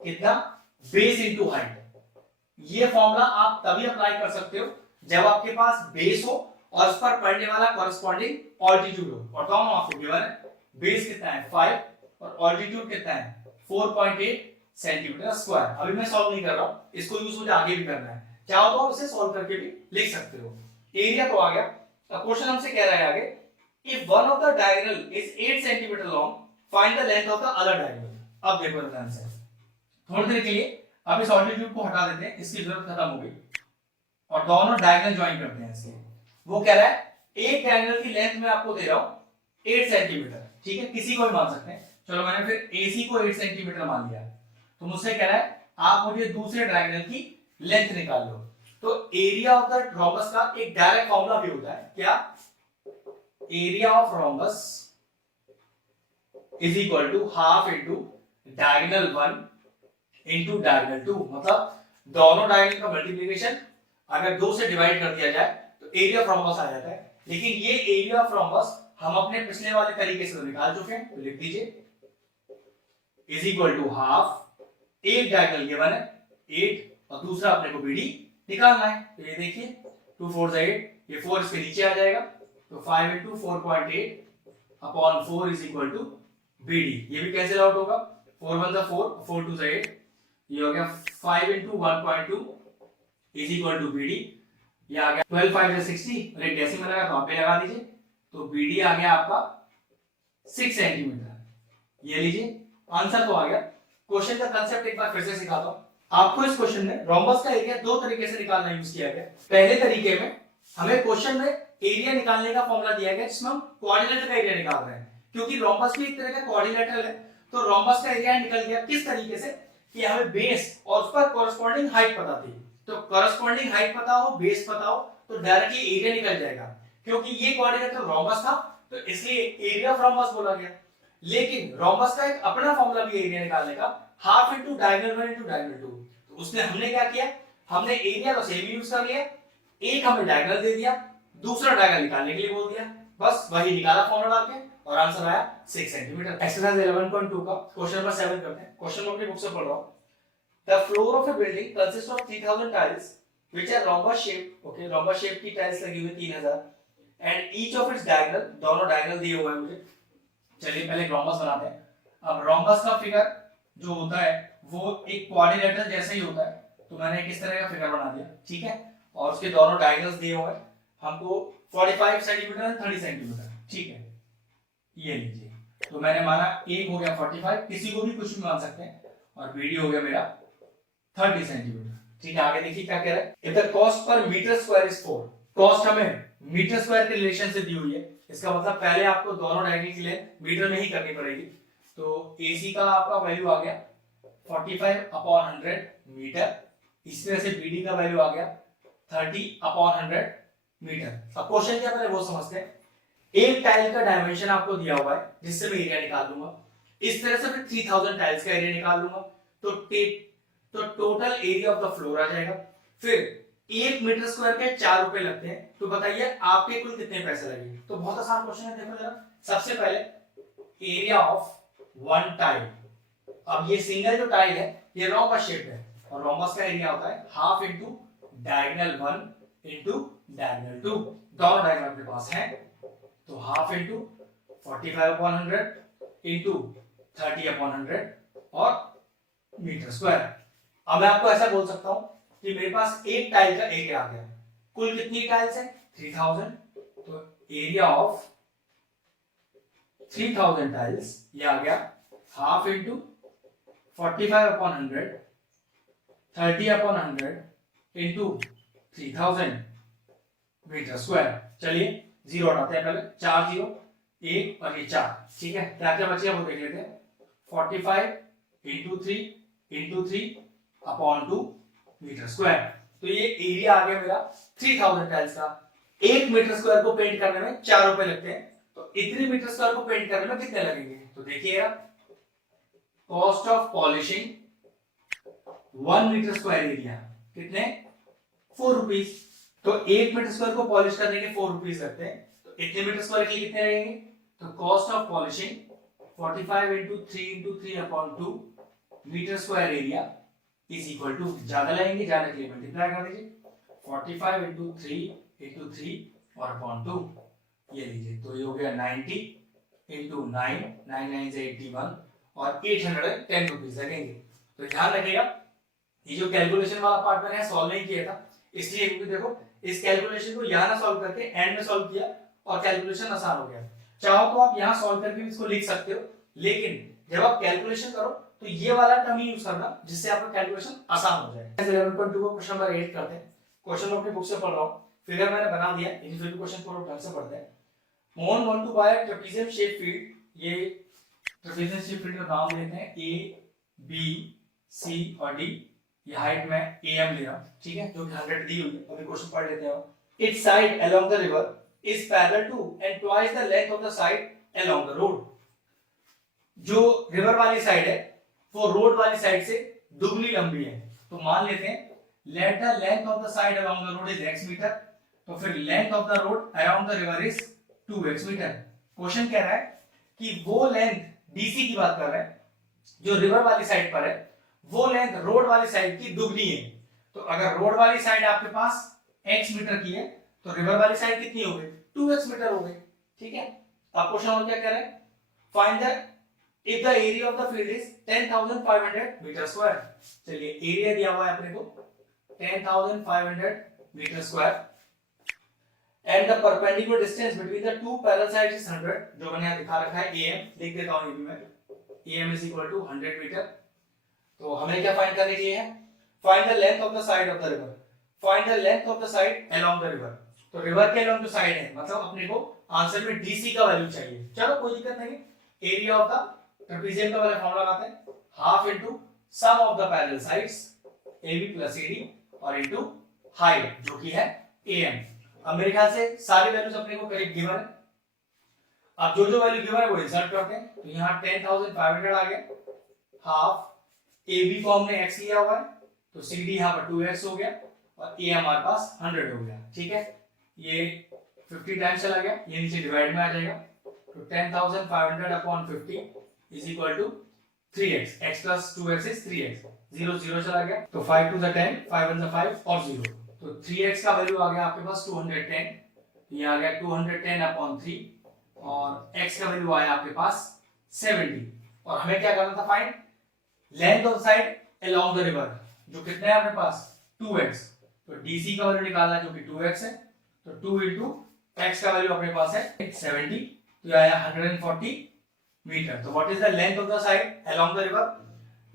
कितना, बेस इनटू हाइट। ये फॉर्मूला आप तभी अप्लाई कर सकते हो जब आपके पास बेस हो और उस पर पड़ने वाला कॉरेस्पॉन्डिंग ऑल्टीट्यूड हो, और दोनों आपको गिवन है, बेस कितना है 5 और ऑल्टीट्यूड कितना है 4.8 सेंटीमीटर स्क्वायर। अभी मैं सॉल्व नहीं कर रहा हूं, इसको यूज मुझे आगे भी करना है, चाहो तो इसे सॉल्व करके भी लिख सकते हो। एरिया तो आ गया। अब क्वेश्चन हमसे कह रहा है आगे, if one of the diagonal is 8 centimetre long, find the length of the other diagonal. अब देखो ध्यान से, थोड़ी देर के लिए अब इस ऑल्टीट्यूड को हटा देते हैं, इसकी जरूरत खत्म हो गई, और दोनों डायगोनल ज्वाइन करते हैं इसके। वो कह रहा है एक डायगोनल की लेंथ में आपको दे रहा हूं 8 सेंटीमीटर, ठीक है, किसी को भी मान सकते हैं, चलो मैंने फिर AC को 8 सेंटीमीटर मान लिया, तो मुझसे कह रहा है आप मुझे दूसरे डायगोनल की लेंथ निकाल लो। तो एरिया ऑफ द रोम्बस का एक डायरेक्ट फॉर्मूला भी होता है, क्या, area of rhombus is equal to half into diagonal 1 into diagonal 2, मतलब दोनों डायगोनल का मल्टीप्लिकेशन अगर 2 से डिवाइड कर दिया जाए तो एरिया ऑफ रोम्बस आ जाता है। लेकिन ये एरिया ऑफ रोम्बस हम अपने पिछले वाले तरीके से तो निकाल चुके हैं, तो लिख दीजिए इज इक्वल टू हाफ, एक डायगोनल गिवन है 8 और दूसरा अपने को BD निकालना है, तो ये देखिए 2 4 8, ये 4 इसके नीचे आ जाएगा, तो 5 into 4.8 upon 4 is equal to BD, ये भी कैंसिल आउट होगा, 4 1 4, 4 2 8, ये हो गया 5 into 1.2 is equal to BD, ये आ गया 12 5 60, और एक डेसिमल लगा तो आप पे लगा दीजिए, तो BD आ गया आपका 6 सेंटीमीटर। ये लीजिए आंसर तो आ गया। क्वेश्चन का कांसेप्ट एक बार फिर से सिखाता हूं आपको। इस क्वेश्चन में रोम्बस का एरिया दो तरीके से निकालना यूज किया गया। पहले तरीके में हमें क्वेश्चन में एरिया निकालने का फॉर्मूला दिया गया जिसमें हम क्वाड्रिलेटरल का एरिया निकाल रहे हैं, क्योंकि रोम्बस भी एक तरह का क्वाड्रिलेटरल है, तो रोम्बस का एरिया निकल गया किस तरीके से कि हमें बेस और उस पर कॉरेस्पॉन्डिंग हाइट पता थी, तो कॉरेस्पॉन्डिंग हाइट पता हो, बेस पता हो, तो डायरेक्टली एरिया निकल जाएगा। क्योंकि ये क्वाड्रिलेटरल रोम्बस था तो इसलिए एरिया ऑफ रोम्बस बोला गया। लेकिन रोम्बस का एक अपना फॉर्मूला भी एरिया निकालने का, half into diagonal 1 into diagonal 2, तो उसने हमने क्या किया, हमने एरिया तो सेम यूज कर लिया, एक हमें डायगोनल दे दिया, दूसरा डायगोनल निकालने के लिए बोल दिया, बस वही निकाला फॉर्मूला डाल के, और आंसर आया 6 सेंटीमीटर। एक्सरसाइज 11.2 का क्वेश्चन नंबर 7 करते हैं। क्वेश्चन में अपनी बुक से पढ़ रहा हूं। The floor of a building consist of 3000 tiles which are rhombus shaped, okay, rhombus shape की टाइल्स लगी हुई 3000, and each of its diagonal, दोनों डायगोनल दिए हुए हैं मुझे। चलिए पहले रोम्बस बनाते हैं। अब रोम्बस का फिगर जो होता है वो एक क्वाड्रिलेटरल जैसा ही होता है, तो मैंने किस तरह का फिगर बना दिया, ठीक है, और उसके दोनों डायगोनल्स दिए हुए हैं हमको 45 सेंटीमीटर एंड 30 सेंटीमीटर, ठीक है, ये लीजिए। तो मैंने माना एक हो गया 45, किसी को भी कुछ भी मान सकते हैं, और BD हो गया मेरा 30 सेंटीमीटर, ठीक है। आगे देखिए क्या कह रहा है, if the cost per metre square is 4, cost हमें मीटर स्क्वायर के रिलेशन से दी हुई है, इसका मतलब पहले आपको दोनों डायगोनल के लिए मीटर में ही करनी पड़ेगी। तो AC का आपका वैल्यू आ गया 45/100 मीटर, इसी तरह से BD का वैल्यू आ गया 30/100 मीटर। अब क्वेश्चन क्या पहले वो समझते हैं। एक टाइल का डायमेंशन आपको दिया हुआ है जिससे मैं एरिया निकाल लूंगा, इस तरह से मैं 3000 टाइल्स का एरिया निकाल लूंगा, तो total area of the floor आ जाएगा। फिर 1 मीटर स्क्वायर के 4 रुपए लगते हैं, तो बताइए आपके कुल कितने पैसे लगेंगे। तो बहुत आसान क्वेश्चन है, देखो जरा। सबसे पहले एरिया ऑफ वन टाइल, अब ये सिंगल जो टाइल है ये रोम्बस शेप है, और रोम्बस का एरिया होता है half into diagonal 1 into diagonal 2, दोनों डायगोनल अपने पास है, तो हाफ इनटू 45/100 इनटू 30/100 और मीटर स्क्वायर। अब मैं आपको ऐसा बोल सकता हूं कि मेरे पास एक टाइल का एरिया आ गया, कुल कितनी टाइल्स है 3000, तो एरिया ऑफ 3000 टाइल्स ये आ गया half into 45/100 30/100 into 3000 metre square. चलिए जीरो हटाते हैं पहले, 4 जीरो 1 और ये 4, ठीक है। क्या क्या बचे वो देख लेते हैं। 45 इंटू 3 अपॉन 2 मीटर स्क्वायर। तो ये एरिया आ गया मेरा 3000 टाइल्स का। 1 मीटर स्क्वायर को पेंट करने में 4 रुपए लगते हैं, तो इतने मीटर स्क्वायर को पेंट करने में कितने लगेंगे? तो देखिएगा, cost of polishing 1 metre square area कितने? 4 रुपीज। तो 1 मीटर स्क्वायर को पॉलिश करने के 4 रुपीज लगते हैं, तो इतने मीटर स्क्वायर के लिए कितने लगेंगे? तो cost of polishing 45 into 3 upon 2 metre square area is equal to, ज्यादा लगेंगे, ज्यादा के लिए मल्टीप्लाई कर दीजिए, 45 इंटू 3 और अपॉन 2, ये लीजिए। तो ये हो गया 90 इंटू 9, 9 9 से 81 और 810 रुपीज लगेंगे। तो ध्यान रखिएगा, ये जो कैलकुलेशन वाला पार्ट मैंने सॉल्व नहीं किया था, इसलिए क्योंकि देखो इस कैलकुलेशन को यहां ना सॉल्व करके एंड में सॉल्व किया और कैलकुलेशन आसान हो गया। चाहो तो आप यहां सॉल्व करके भी इसको लिख सकते हो, लेकिन जब आप कैलकुलेशन करो तो ये वाला टर्म यूज करना, जिससे आपका कैलकुलेशन आसान हो जाए। 11.2 को क्वेश्चन नंबर 8 करते हैं। क्वेश्चन अपनी बुक से पढ़ रहा हूं, फिगर मैंने बना दिया, इन फिर क्वेश्चन को ढंग से पढ़ते हैं। Mohan want to buy trapezium shape field. ये ट्रेपेजियम शेप फील्ड का नाम लेते हैं ए बी सी और डी। ये हाइट में am ले रहा हूं, ठीक है, जो कि 100 दी हुई है। अभी क्वेश्चन पढ़ लेते हैं। Its side along the river is parallel to and twice the length of the side along the road. जो रिवर वाली साइड है वो रोड वाली साइड से दुगनी लंबी है। तो मान लेते हैं let the length of the side along the road is x metre, तो फिर length of the road around the river is 2x metre. Question कह रहा है कि वो लेंथ, डीसी की बात कर रहे हैं, जो रिवर वाली साइड पर है वो लेंथ रोड वाली साइड की दुगनी है। तो अगर रोड वाली साइड आपके पास x मीटर की है तो रिवर वाली साइड कितनी हो गई? 2x मीटर हो गई, ठीक है। अब क्वेश्चन और क्या कह रहे हैं? Find the if the area of the field is 10,500 metre square. चलिए एरिया दिया हुआ है अपने को 10,500 metre square and the perpendicular distance between the two parallel sides is 100। जो मैंने यहां दिखा रखा है am, लिख देता हूं ये भी मैं, am is equal to 100 metre. तो हमें क्या फाइंड करने के लिए है? Find the length of the side of the river. Find the length of the side along the river. तो रिवर के अलोंग जो साइड है, मतलब अपने को आंसर में डीसी का वैल्यू चाहिए। चलो कोई दिक्कत नहीं, एरिया ऑफ द ट्रेपेजियम का वाला फॉर्मूला लगाते हैं, half into sum of the parallel sides AB plus AD और इनटू हाइट जो कि है AM। अब मेरे ख्याल से सारी वैल्यूज अपने को करीब गिवन है। अब जो जो वैल्यू गिवन है वो इंसर्ट करते हैं। तो यहां 10,500 आ गया, हाफ AB को हमने x लिया हुआ है, तो CD यहां पर 2x हो गया और A हमारे पास 100 हो गया, ठीक है। ये 50 टाइम्स चला गया, ये नीचे डिवाइड में आ जाएगा। तो 10,500 upon 50 is equal to 3x, x plus 2x is 3x, 0 0 चला गया, तो 5 टू द 10, 5 1 द 5 और 0, तो 3x का वैल्यू आ गया आपके पास 210। ये आ गया 210 अपॉन 3 और x का वैल्यू आया आपके पास 70। और हमें क्या करना था? Find length of side along the river, जो कितना है अपने पास 2x। तो डीसी का वैल्यू निकालना जो कि 2x है, तो 2 into x का वैल्यू अपने पास है 70, तो आया 140 मीटर। तो what is the length of the side along the river?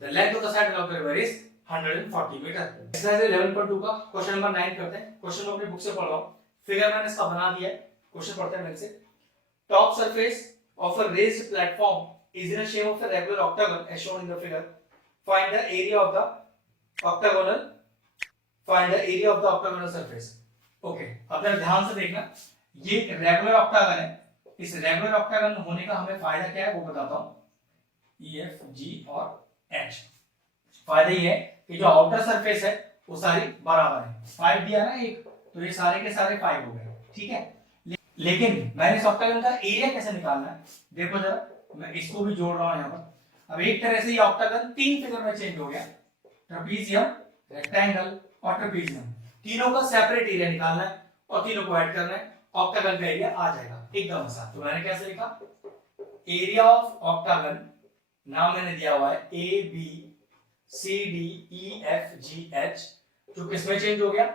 The length of the side along the river is 140 metre. Exercise 11.2 का क्वेश्चन नंबर 9 करते हैं। क्वेश्चन को अपनी बुक से पढ़ रहा हूं, फिगर मैंने इसका बना दिया है। क्वेश्चन पढ़ते हैं मेरे से। Top surface of a raised platform is in a shape of a regular octagon as shown in the figure. Find the area of the octagonal. Find the area of the octagonal surface. Okay, अब जरा ध्यान से देखना, ये regular octagon है। इस regular octagon होने का हमें फायदा क्या है वो बताता हूँ। E, F, G और H। फायदा ये है कि जो आउटर सरफेस है वो सारी बराबर है। 5 दिया ना एक, तो ये सारे के सारे 5 हो गए, ठीक है। लेकिन मैंने इस ऑक्टागन का एरिया कैसे निकालना है देखो जरा, मैं इसको भी जोड़ रहा हूं यहां पर। अब एक तरह से ये ऑक्टागन 3 फिगर में चेंज हो गया, ट्रेपेजियम, रेक्टेंगल और ट्रेपेजियम। तीनों का सेपरेट एरिया निकालना है और तीनों को ऐड करना है, ऑक्टागन का एरिया आ जाएगा एकदम आसान। तो मैंने कैसे लिखा? एरिया ऑफ ऑक्टागन, नाम मैंने दिया हुआ है A B C D E F G H, जो किसमें चेंज हो गया?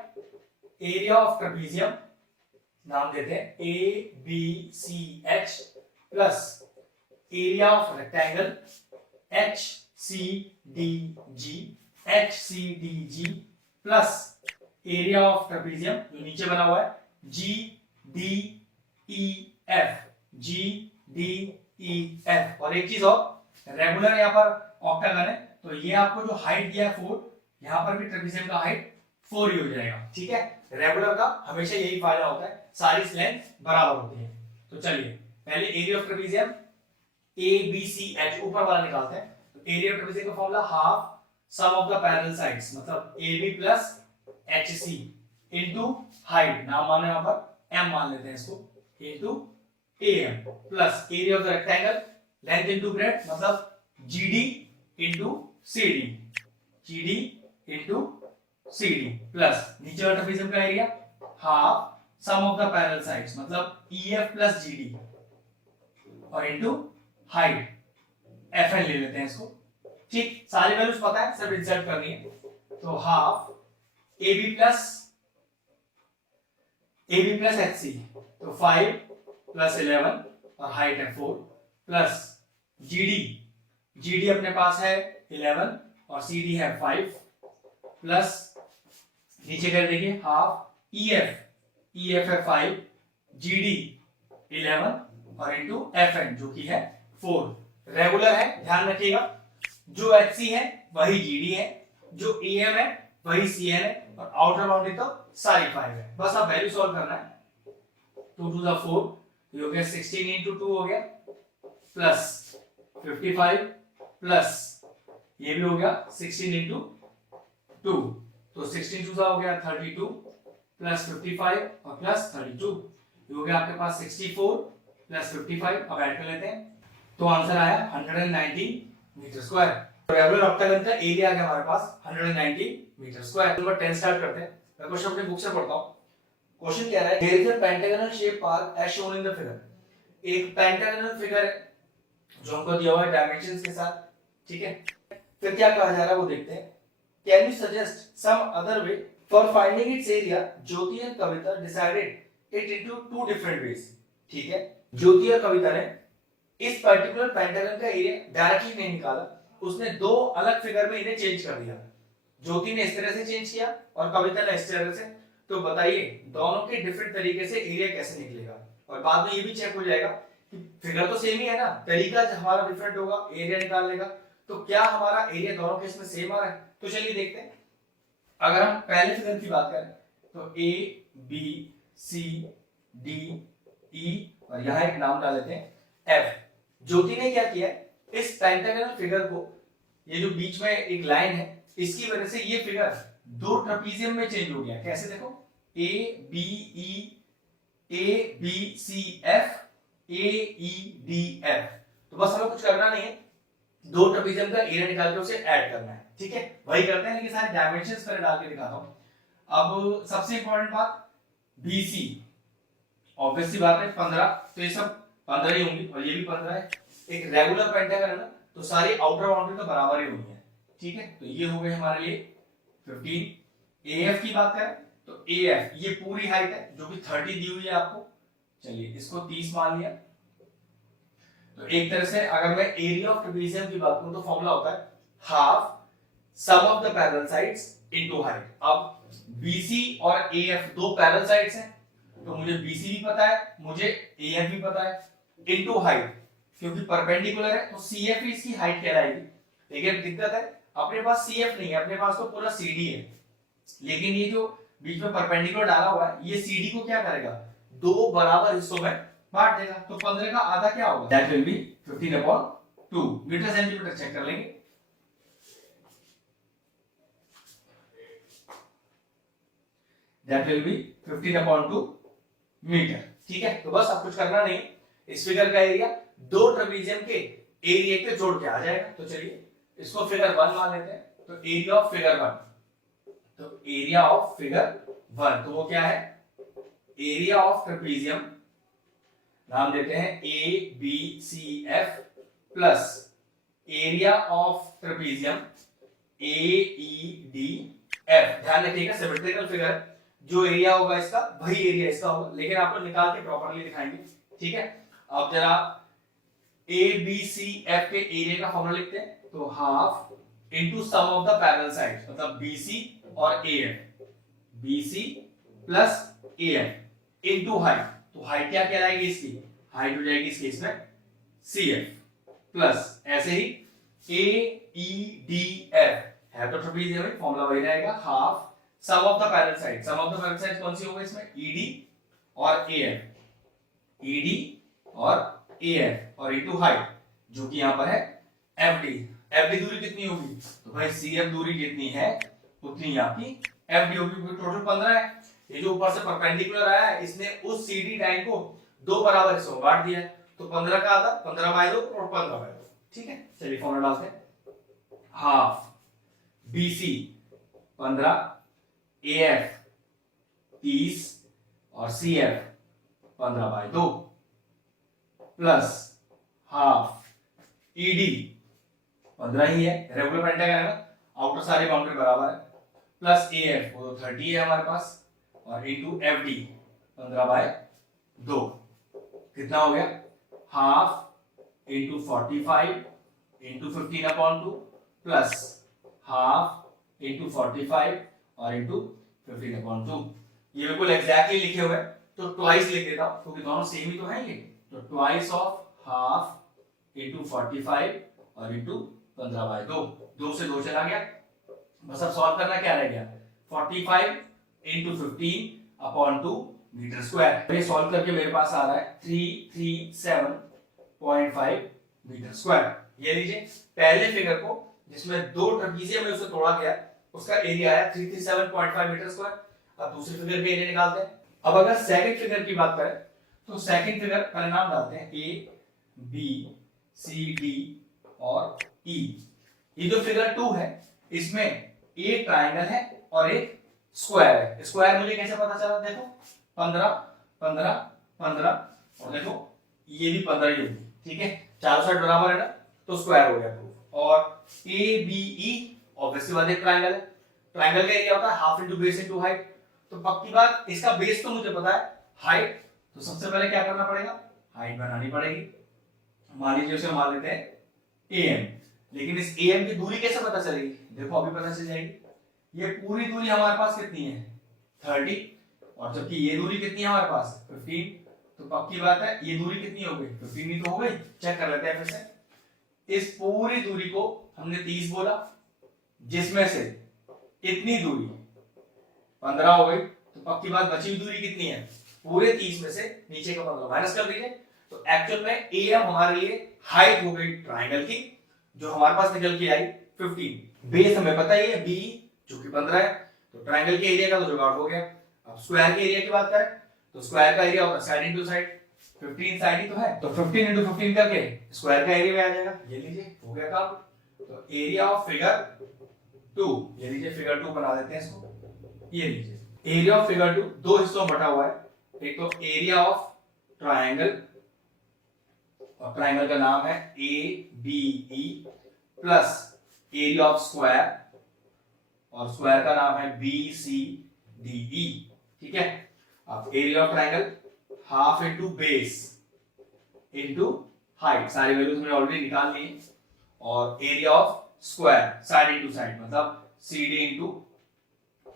एरिया ऑफ ट्रेपेजियम, नाम देते हैं A B C H, plus area of rectangle HCDG, HCDG plus area of trapezium जो नीचे बना हुआ है G D E F, G D E F. और एक चीज और, रेगुलर यहाँ पर ऑक्टागन है तो ये आपको जो हाइट दिया है 4, यहाँ पर भी ट्रेपेजियम का हाइट 4 ही हो जाएगा। ठीक है, रेगुलर का हमेशा यही फायदा होता है, सारी लेंथ बराबर होती है। तो चलिए पहले area of trapezium A B C H ऊपर वाला निकालते हैं। तो एरिया ऑफ ट्रेपेजियम का formula half sum of the parallel sides, मतलब A B plus H C into height, नाम माने यहाँ पर एम मान लेते हैं इसको, into A M plus area of the rectangle length into breadth, मतलब G D into C D, G D into C D plus नीचे वाला ट्रेपेजियम का area half sum of the parallel sides, मतलब E F plus G D और into height F N ले लेते हैं इसको। ठीक, सारी वैल्यूज पता है, सिर्फ इंसर्ट करनी है। तो half A B plus H C, तो 5 प्लस 11 और हाइट है 4 प्लस जी डी अपने पास है 11 और सी डी है 5 प्लस नीचे कर देखिए हाफ ई एफ है 5, जी डी 11 और इंटू एफ एन जो कि है 4। रेगुलर है, ध्यान रखिएगा, जो एच सी है वही जी डी है, जो ए एम है वही सी एन है और आउटर बाउंड्री तो सारी 5 है। बस अब वैल्यू सॉल्व करना है। 2 टू 4 ये हो गया 16 इंटू 2 हो गया प्लस 55 प्लस ये भी हो गया 16 इंटू 2, तो 16 टू हो गया 32 प्लस 55 और प्लस 32 ये हो गया आपके पास 64 प्लस 55। अब ऐड कर लेते हैं तो आंसर आया 190 मीटर स्क्वायर। रेगुलर ऑक्टागन का एरिया आ गया हमारे पास 190 मीटर स्क्वायर। नंबर 10 स्टार्ट करते हैं। मैं क्वेश्चन अपनी बुक से पढ़ता हूं। क्वेश्चन कह रहा है there is a pentagonal shape park as shown in the figure. एक पेंटागोनल फिगर है जो हमको दिया हुआ है डायमेंशंस के साथ, ठीक है। फिर क्या कहा जा रहा है वो देखते हैं। Can you suggest some other way for finding its area? Jyoti and Kavita decided it into two different ways, ठीक है। ज्योति और कविता ने इस पर्टिकुलर पेंटागन का एरिया डायरेक्टली नहीं निकाला, उसने दो अलग फिगर में इन्हें चेंज कर दिया। ज्योति ने इस तरह से चेंज किया और कविता ने इस तरह से। तो बताइए दोनों के डिफरेंट तरीके से एरिया कैसे निकलेगा, और बाद में ये भी चेक हो जाएगा कि फिगर तो सेम ही है ना, तरीका हमारा डिफरेंट होगा एरिया निकालने का। तो क्या हमारा एरिया दोनों केस में सेम आ रहा है? तो चलिए देखते हैं। अगर हम पहले फिगर की बात करें तो A B C D E और यहां एक नाम डाल देते हैं एफ। ज्योति ने क्या किया, इस पेंटागोनल फिगर को, ये जो बीच में एक लाइन है, इसकी वजह से ये फिगर दो ट्रेपेजियम में चेंज हो गया। कैसे देखो, A B C F A E D F. तो बस हमें कुछ करना नहीं है, दो ट्रेपेजियम का एरिया निकाल के उसे ऐड करना है, ठीक है। वही करते हैं, लेकिन सारे डायमेंशंस पर डाल के दिखाता हूं। अब सबसे इंपॉर्टेंट बात, BC ऑब्वियस सी बात है 15, तो ये सब 15 ही होंगी और ये भी 15 है। एक रेगुलर पेंटागन है ना, तो सारी आउटर बाउंड्री तो बराबर ही होनी है, ठीक है। तो ये हो गए हमारे लिए 15। AF की बात करें तो AF ये पूरी हाइट है जो कि 30 दी हुई है आपको। चलिए इसको 30 मान लिया। तो एक तरह से अगर मैं एरिया ऑफ ट्रेपेजियम की बात करूं तो फॉर्मूला होता है half sum of the parallel sides into height. अब BC और AF दो पैरेलल साइड्स हैं, तो मुझे BC भी पता है, मुझे AF भी पता है, इनटू हाइट, क्योंकि परपेंडिकुलर है तो CF ही इसकी हाइट कहलाएगी। लेकिन दिक्कत है अपने पास CF नहीं है, अपने पास तो पूरा CD है। लेकिन ये जो बीच में परपेंडिकुलर डाला हुआ है, ये CD को क्या करेगा, दो बराबर हिस्सों में बांट देगा। तो 15 का आधा क्या होगा, that will be 15/2 metre centimetre. Check कर लेंगे। दैट विल बी 15/2 मीटर, ठीक है। तो बस अब कुछ करना नहीं, इस फिगर का एरिया दो ट्रेपेजियम के एरिया के जोड़ के आ जाएगा। तो चलिए इसको फिगर 1 मान लेते हैं। तो एरिया ऑफ फिगर 1, तो एरिया ऑफ फिगर 1 तो वो क्या है, एरिया ऑफ ट्रेपेजियम, नाम देते हैं ABCF plus area of trapezium AEDF। ध्यान रखिएगा सिमेट्रिकल फिगर, जो एरिया होगा इसका वही एरिया इसका होगा, लेकिन आपको निकाल के प्रॉपर्ली दिखाएंगे, ठीक है। अब जरा ABCF के एरिया का फॉर्मूला लिखते हैं। तो half into sum of the parallel sides, मतलब BC और AF। BC plus AF into height, तो हाइट क्या कहलाएगी इसकी, हाइट हो जाएगी इस केस में CF प्लस ऐसे ही AEDF है तो ट्रेपेजियम में फॉर्मूला वही रहेगा, half sum of the parallel side, sum of the parallel side कौन सी होगी इसमें, ED और AF, ED और AF और इनटू हाइट जो कि यहां पर है FD, FD दूरी कितनी होगी, तो भाई CF दूरी जितनी है उतनी आपकी FD होगी, टोटल 15 है। ये जो ऊपर से परपेंडिकुलर आया है इसने उस CD लाइन को दो बराबर हिस्सों में बांट दिया है, तो 15 का आधा 15/2 और 15/2, ठीक है। चलिए फॉर्मूला डालते हैं, हाफ BC 15, AF 30 और CF 15/2 प्लस हाफ ED 15 ही है, रेगुलर पेंटागन है, आउटर सारी बाउंड्री बराबर है, प्लस AF वो 30 है हमारे पास और इनटू FD 15/2, कितना हो गया, half into 45 into 15/2 plus half into 45 और इंटू 15/2। ये बिल्कुल एग्जैक्टली लिखे हुए हैं तो ट्वाइस लिख देता हूं क्योंकि दोनों सेम ही तो हैं ये, तो ट्वाइस ऑफ हाफ इंटू 45 और इंटू 15/2, 2 से 2 चला गया, बस अब सॉल्व करना क्या रह गया, 45 इंटू 15/2 मीटर स्क्वायर। ये सॉल्व करके मेरे पास आ रहा है 337.5 मीटर स्क्वायर। ये लीजिए पहले फिगर को जिसमें दो ट्रेपेजियम में उसे तोड़ा गया उसका एरिया आया 337.5 मीटर स्क्वायर। अब दूसरी फिगर का एरिया निकालते हैं। अब अगर सेकंड फिगर की बात करें तो सेकंड फिगर का नाम डालते हैं A B C D और E। ये जो फिगर 2 है इसमें एक ट्राइंगल है और एक स्क्वायर है। स्क्वायर मुझे कैसे पता चला, देखो 15 15 15 और देखो ये भी 15 ही होगी, ठीक है, चारों साइड बराबर है ना तो स्क्वायर हो गया प्रूफ। और ABE ऑब्वियसली बात है ट्राइंगल है, ट्राइंगल का एरिया होता है half into base into height, तो पक्की बात इसका बेस तो मुझे पता है, हाइट तो सबसे पहले क्या करना पड़ेगा, हाइट बनानी पड़ेगी। मान लीजिए उसे मान लेते हैं AM, लेकिन इस AM की दूरी कैसे पता चलेगी, देखो अभी पता चल जाएगी। ये पूरी दूरी हमारे पास कितनी है 30 और जबकि ये दूरी कितनी है हमारे पास 15, तो पक्की बात है ये दूरी कितनी हो गई 15 ही तो हो गई। चेक कर लेते हैं फिर से, इस पूरी दूरी को हमने 30 बोला जिसमें से इतनी दूरी 15 हो गई, तो पक्की बात बची हुई दूरी कितनी है, पूरे 30 में से नीचे का 15 माइनस कर दीजिए, तो एक्चुअल में AM हमारे लिए हाइट हो गई ट्राइंगल की जो हमारे पास निकल के आई 15, बेस हमें पता ही है B जो कि 15 है, तो ट्राइंगल के एरिया का तो जुगाड़ हो गया। अब स्क्वायर के एरिया की बात करें तो स्क्वायर का एरिया होता है साइड इनटू साइड, 15 साइड ही तो है, तो 15 इंटू 15 करके स्क्वायर का एरिया में आ जाएगा। ये लीजिए हो गया काम, तो एरिया ऑफ फिगर 2, ये लीजिए फिगर 2 बना देते हैं इसको। ये लीजिए एरिया ऑफ फिगर 2 दो हिस्सों में बटा हुआ है, एक तो एरिया ऑफ ट्राइंगल और ट्राइंगल का नाम है ABE plus area of square और स्क्वायर का नाम है BCDE, ठीक है। अब area of triangle half into base into height, सारी वैल्यूज मैंने ऑलरेडी निकाल ली, और area of square side into side मतलब CD इंटू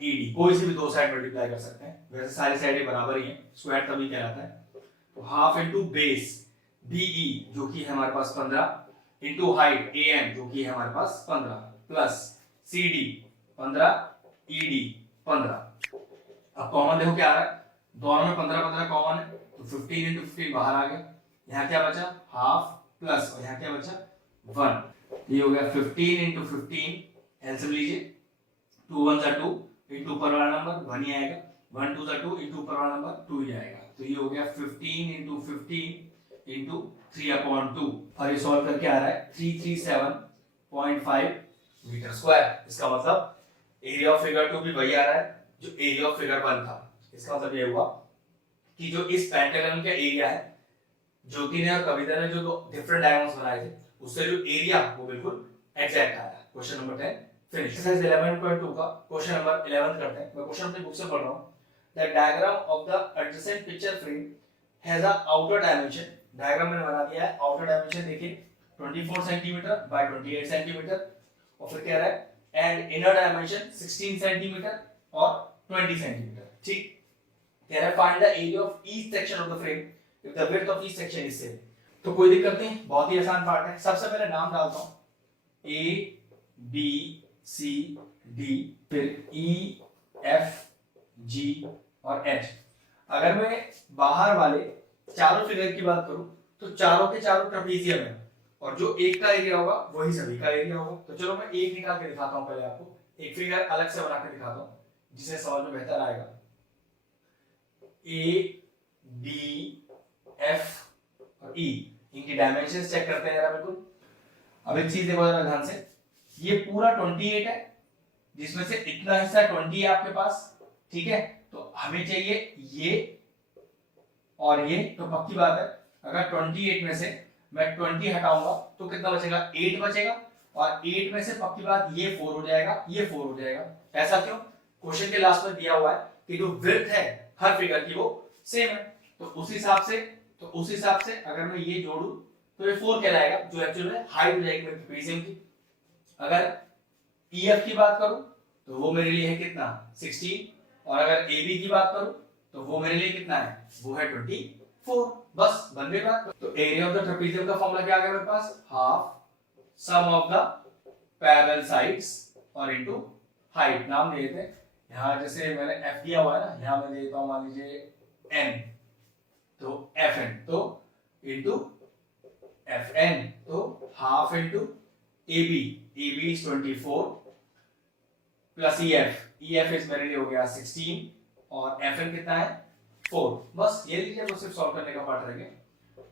ED, कोई से भी दो साइड मल्टीप्लाई कर सकते हैं, वैसे सारी साइडें बराबर ही हैं, स्क्वायर तभी कहलाता है। तो हाफ इंटू बेस BE जो कि है हमारे पास 15 इंटू हाइट AM जो कि है हमारे पास 15 प्लस CD 15 ED 15। अब कॉमन देखो क्या आ रहा है, दोनों में 15 15 कॉमन है, तो 15 इंटू 15 बाहर आ गया, यहाँ क्या बचा हाफ प्लस और यहाँ क्या बचा 1, ये हो गया 15 इंटू 15, एलसीएम लीजिए 2 1 जा 2 इंटू ऊपर वाला नंबर 1 ही आएगा, 1 2 जा 2 इंटू ऊपर वाला नंबर 2 ही आएगा, तो ये हो गया 15 इंटू 15 इंटू 3/2 और ये सॉल्व करके आ रहा है 337.5 मीटर स्क्वायर। इसका मतलब एरिया ऑफ फिगर 2 भी वही आ रहा है जो एरिया ऑफ फिगर 1 था। इसका मतलब ये हुआ कि जो इस पेंटागन का एरिया है, ज्योति ने और कविता ने जो दो डिफरेंट डायगोनल्स बनाए थे उससे जो एरिया वो बिल्कुल एग्जैक्ट आया। Question number 10 finish. एक्सरसाइज 11.2 का क्वेश्चन नंबर 11 करते हैं। मैं क्वेश्चन अपनी बुक से पढ़ रहा हूं। The diagram of the adjacent picture frame has a outer dimension, diagram मैंने बना दिया है, आउटर डायमेंशन देखिए 24 सेंटीमीटर बाय 28 सेंटीमीटर, और फिर कह रहा है एंड इनर डायमेंशन 16 सेंटीमीटर और 20 सेंटीमीटर। ठीक, कह रहा है find the area of each section of the frame if the width of each section is same. तो कोई दिक्कत नहीं, बहुत ही आसान पार्ट है। सबसे पहले नाम डालता हूं ए बी सी डी, फिर ई एफ जी और एच। अगर मैं बाहर वाले चारों फिगर की बात करूं तो चारों के चारों ट्रेपेजियम है और जो एक का एरिया होगा वही सभी का एरिया होगा। तो चलो मैं एक निकाल के दिखाता हूं, पहले आपको एक फिगर अलग से बना के दिखाता हूं जिससे समझ में बेहतर आएगा। ए बी एफ और ई, इनकी डायमेंशंस चेक करते हैं जरा बिल्कुल। अब एक चीज देखो जरा ध्यान से, ये पूरा 28 है जिसमें से इतना हिस्सा 20 है आपके पास। ठीक है, तो हमें चाहिए ये और ये। तो पक्की बात है अगर 28 में से मैं 20 हटाऊंगा तो कितना बचेगा, 8 बचेगा। और 8 में से पक्की बात ये 4 हो जाएगा, ये 4 हो जाएगा। ऐसा क्यों? क्वेश्चन के लास्ट में दिया हुआ है कि जो विड्थ है हर फिगर की वो सेम है। तो उस हिसाब से अगर मैं ये जोड़ू तो ये 4 कहलाएगा, जो एक्चुअल में हाइट हो जाएगी मेरे ट्रेपेजियम की। अगर ईएफ की बात करूं तो वो मेरे लिए है कितना, 16। और अगर एबी की बात करूं तो वो मेरे लिए कितना है, वो है 24। बस बन गई बात। तो एरिया ऑफ द ट्रेपेजियम का फॉर्मूला क्या आ गया मेरे पास, half sum of the parallel sides और इनटू हाइट। नाम दे देते हैं यहां, जैसे मैंने एफ दिया हुआ है ना, यहां मैं देता हूं मान लीजिए एन, तो एफ एन तो इनटू एफ एन, तो half into AB, AB is 24 plus EF is मेरे लिए हो गया 16 और एफएन कितना है 4। बस ये लीजिए, तो सिर्फ सॉल्व करने का पार्ट रह गया।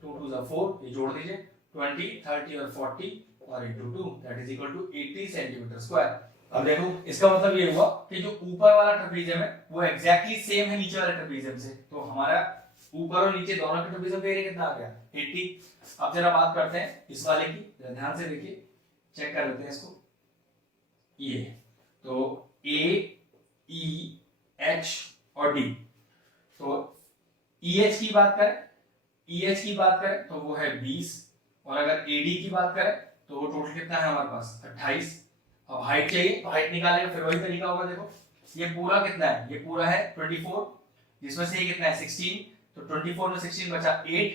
2 2 जा 4, ये जोड़ दीजिए 20 30 और 40 और into 2 that is equal to 80 centimetre square. अब देखो इसका मतलब ये हुआ कि जो ऊपर वाला ट्रेपेजियम है वो एग्जैक्टली सेम है नीचे वाले ट्रेपेजियम से। तो हमारा ऊपर और नीचे दोनों के ट्रेपेजियम का एरिया कितना आ गया, 80। अब जरा बात करते हैं इस वाले की, ध्यान से देखिए, चेक कर लेते हैं इसको। ये तो ए ई एच और डी, तो EH की बात करें तो वो है 20 और अगर AD की बात करें तो वो टोटल कितना है हमारे पास 28। अब हाइट चाहिए तो हाइट निकालेंगे, फिर वही तरीका होगा। देखो ये पूरा कितना है, ये पूरा है 24 जिसमें से ये कितना है 16, तो 24 में 16 बचा 8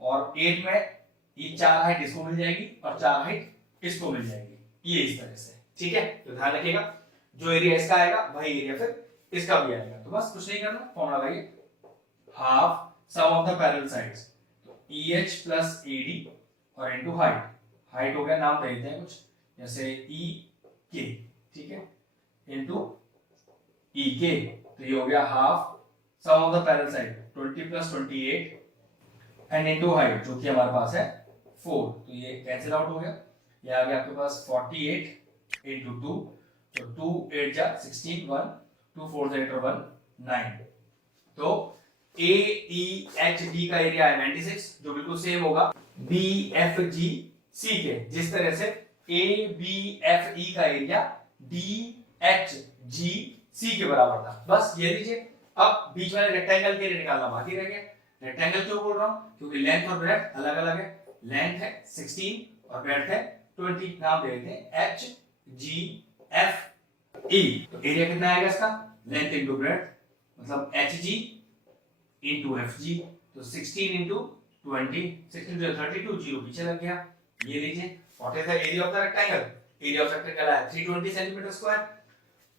और 8 में ये 4 हाइट इसको मिल जाएगी और 4 हाइट इसको मिल जाएगी, ये इस तरह से। ठीक है, तो ध्यान रखिएगा जो एरिया इसका आएगा वही एरिया फिर इसका भी आएगा। तो बस कुछ नहीं करना, फॉर्मूला लगाइए, half sum of the parallel sides, तो EH प्लस AD और इनटू हाइट हो गया, नाम दे देते हैं कुछ जैसे EK, ठीक है, इनटू EK, तो ये हो गया half sum of the parallel side 20 plus 28 and into height जो कि हमारे पास है 4, तो ये कैंसिल आउट हो गया। ये आ गया आपके पास 48 इनटू 2, तो 2 8 जा 16, 1 2 4 8 और 1 9। तो AEHD का एरिया है 96 जो बिल्कुल सेम होगा BFGC के, जिस तरह से ABFE का एरिया DHGC के बराबर था। बस ये लीजिए। अब बीच वाले रेक्टेंगल के एरिया निकालना बाकी रह गया। रेक्टेंगल क्यों बोल रहा हूं, क्योंकि लेंथ और ब्रेड्थ अलग अलग है। लेंथ है 16 और ब्रेड्थ है 20, नाम दे देते हैं HGFE। तो एरिया कितना आएगा इसका, लेंथ इनटू ब्रेड्थ मतलब HG इनटू FG, तो 16 इनटू 20, 16 to 32, जीरो पीछे लग गया। ये लीजिए what is the area of the rectangle, area of rectangle है 320 सेंटीमीटर स्क्वायर।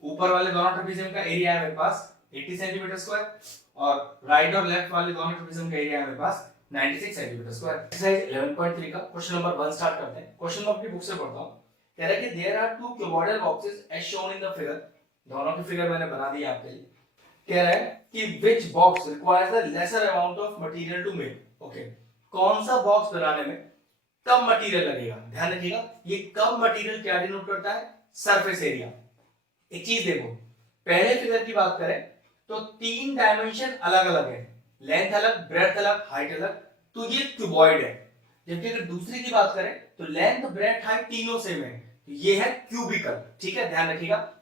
ऊपर वाले दोनों ट्रेपेजियम का एरिया है मेरे पास 80 सेंटीमीटर स्क्वायर और राइट और लेफ्ट वाले दोनों ट्रेपेजियम का एरिया है मेरे पास 96 सेंटीमीटर स्क्वायर। एक्सरसाइज 11.3 का क्वेश्चन नंबर 1 स्टार्ट करते हैं। क्वेश्चन मैं अपनी बुक से पढ़ता हूं। कह रहा है कि there are two cuboidal boxes as shown in the figure, दोनों की फिगर मैंने बना दी आपके लिए। कह रहा है कि which box requires the lesser amount of material to make, okay, कौन सा बॉक्स बनाने में कम मटेरियल लगेगा। ध्यान रखिएगा ये कम मटेरियल क्या डिनोट करता है, सरफेस एरिया। एक चीज देखो, पहले फिगर की बात करें तो 3 डायमेंशन अलग अलग है, लेंथ अलग, ब्रेड्थ अलग, हाइट अलग, तो ये क्यूबॉइड है। जबकि अगर दूसरी की बात करें तो लेंथ, ब्रेड्थ, हाइट तीनों सेम है, तो ये है क्यूबिकल। ठीक है, ध्यान रखिएगा।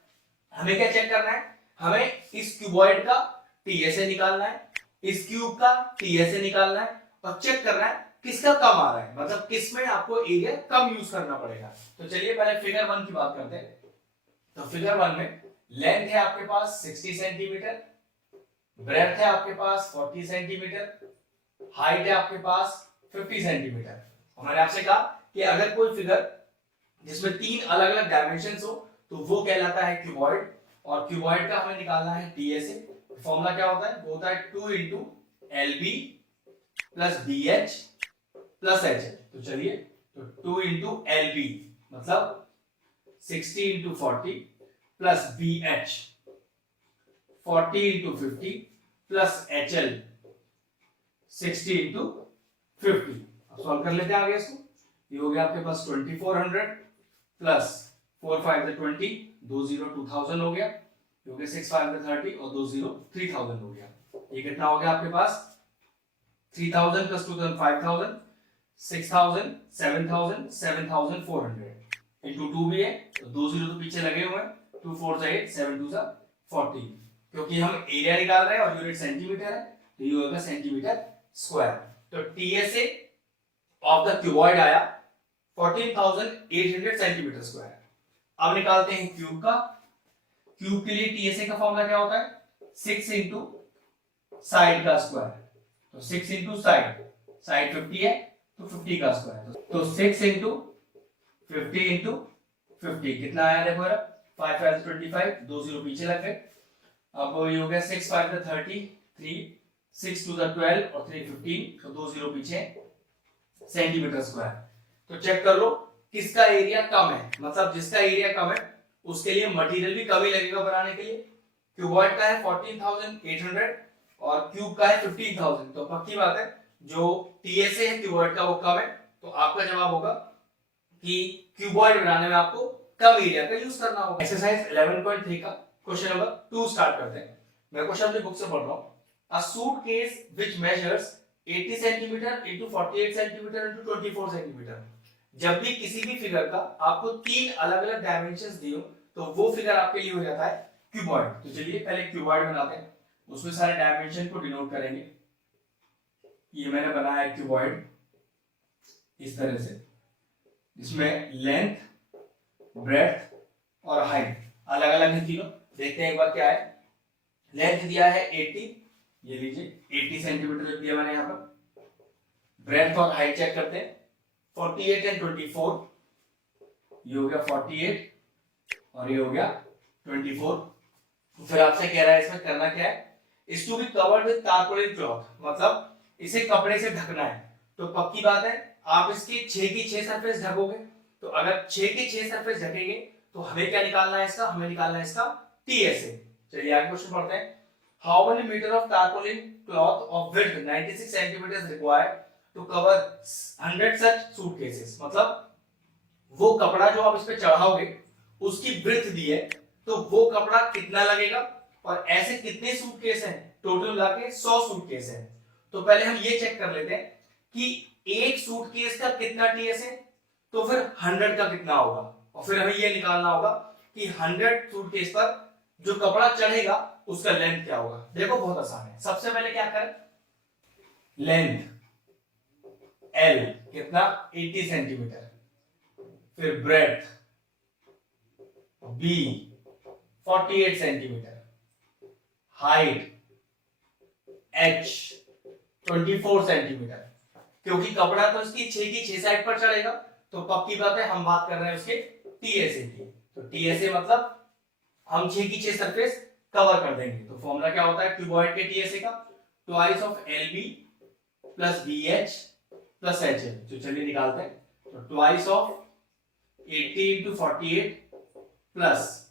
हमें क्या चेक करना है, हमें इस क्यूबॉइड का TSA निकालना है, इस क्यूब का TSA निकालना है और चेक करना है किसका कम आ रहा है, मतलब किसमें आपको एरिया कम यूज करना पड़ेगा। तो चलिए पहले फिगर 1 की बात करते हैं। तो फिगर 1 में लेंथ है आपके पास 60 सेंटीमीटर, ब्रेथ है आपके पास 40 सेंटीमीटर, हाइट है आपके पास 50 सेंटीमीटर। मैंने आपसे कहा कि अगर कोई फिगर जिसमें तीन अलग अलग डायमेंशंस हो तो वो कहलाता है क्यूबॉइड, और क्यूबॉइड का हमें निकालना है टीएसए। फॉर्मूला क्या होता है? वो होता है 2 into LB plus BH plus HL। तो चलिए, तो 2 इंटू LB मतलब 60 into 40 plus BH 40 into 50 plus HL 60 into 50। अब सॉल्व कर लेते हैं आगे इसको। ये हो गया आपके पास 2400 प्लस 4 5 20, 2 0 2000 हो गया, हो गया 6 5 30 और 2 0 3000 हो गया। ये कितना हो गया आपके पास? 3000 प्लस 2000 5000, 6000 7000 7400 इंटू 2 भी है, तो 2 0 तो पीछे लगे हुए हैं, 2 4 से 8 7 2 से 40, क्योंकि हम एरिया निकाल रहे हैं और यूनिट सेंटीमीटर है, तो ये होगा सेंटीमीटर स्क्वायर। तो टीएसए ऑफ द क्यूबॉइड आया 14800 सेंटीमीटर स्क्वायर। अब निकालते हैं क्यूब का। क्यूब के लिए टीएसए का फॉर्मूला क्या होता है? 6 इंटू साइड का स्क्वायर। तो 6 इंटू साइड, साइड 50 है तो 50 का स्क्वायर, तो 6 इंटू 50 इंटू 50 कितना आया? देखो 5 5 25, 2 0 पीछे लग गए। अब ये हो गया 6 5 30, 3 6 2 12 और 3 15, तो 2 0 पीछे सेंटीमीटर स्क्वायर। तो चेक कर लो किसका एरिया कम है, मतलब जिसका एरिया कम है उसके लिए मटेरियल भी कम ही लगेगा बनाने के लिए। क्यूबॉइड का है 14800 और क्यूब का है 15000, तो पक्की बात है जो टीएसए है क्यूबॉइड का वो कम है, तो आपका जवाब होगा कि क्यूबॉइड बनाने में आपको कम एरिया का यूज करना होगा। एक्सरसाइज 11.3 का क्वेश्चन नंबर 2 स्टार्ट करते हैं। मैं क्वेश्चन अपनी बुक से पढ़ रहा हूं। A suitcase which measures 80 centimetre into 48 centimetre into 24 centimetre. जब भी किसी भी फिगर का आपको तीन अलग अलग डायमेंशंस दियो तो वो फिगर आपके लिए हो जाता है क्यूबॉइड। तो चलिए पहले क्यूबॉइड बनाते हैं, उसमें सारे डायमेंशन को डिनोट करेंगे। ये मैंने बनाया है क्यूबॉइड इस तरह से, जिसमें लेंथ, ब्रेड्थ और हाइट अलग अलग है तीनों। देखते हैं एक बार क्या है। लेंथ दिया है 80, ये लीजिए 80 सेंटीमीटर दिया मैंने यहाँ पर। ब्रेड्थ और हाइट चेक करते हैं, 48 एंड 24, ये हो गया 48 और ये हो गया 24। फिर आपसे कह रहा है इसमें करना क्या है? Is to be covered with tarpaulin cloth, मतलब इसे कपड़े से ढकना है। तो पक्की बात है आप इसकी 6 की 6 सरफेस ढकोगे, तो अगर 6 की 6 सरफेस ढकेंगे तो हमें क्या निकालना है इसका? हमें निकालना है इसका टीएसए। चलिए आगे क्वेश्चन पढ़ते हैं। How many metre of tarpaulin cloth of width 96 centimetre required to cover 100 such suitcases. मतलब वो कपड़ा जो आप इस पे चढ़ाओगे उसकी ब्रेथ दी है, तो वो कपड़ा कितना लगेगा और ऐसे कितने सूटकेस हैं? टोटल मिला के 100 सूटकेस हैं। तो पहले हम ये चेक कर लेते हैं कि एक सूटकेस का कितना टीएस है, तो फिर 100 का कितना होगा, और फिर हमें ये निकालना होगा कि 100 सूटकेस पर जो कपड़ा चढ़ेगा उसका लेंथ क्या होगा। देखो बहुत आसान है। सबसे पहले क्या करें? लेंथ L कितना? 80 सेंटीमीटर। फिर breadth B 48 centimetre, height H 24 centimetre. क्योंकि कपड़ा तो इसकी 6 की 6 साइड पर चढ़ेगा, तो पक्की बात है हम बात कर रहे हैं उसके टीएसए की। तो टीएसए मतलब हम 6 की 6 सरफेस कवर कर देंगे। तो फॉर्मूला क्या होता है क्यूबॉइड के टीएसए का? Twice of LB plus BH plus HL। तो चलिए निकालते हैं। तो twice of 80 into 48 plus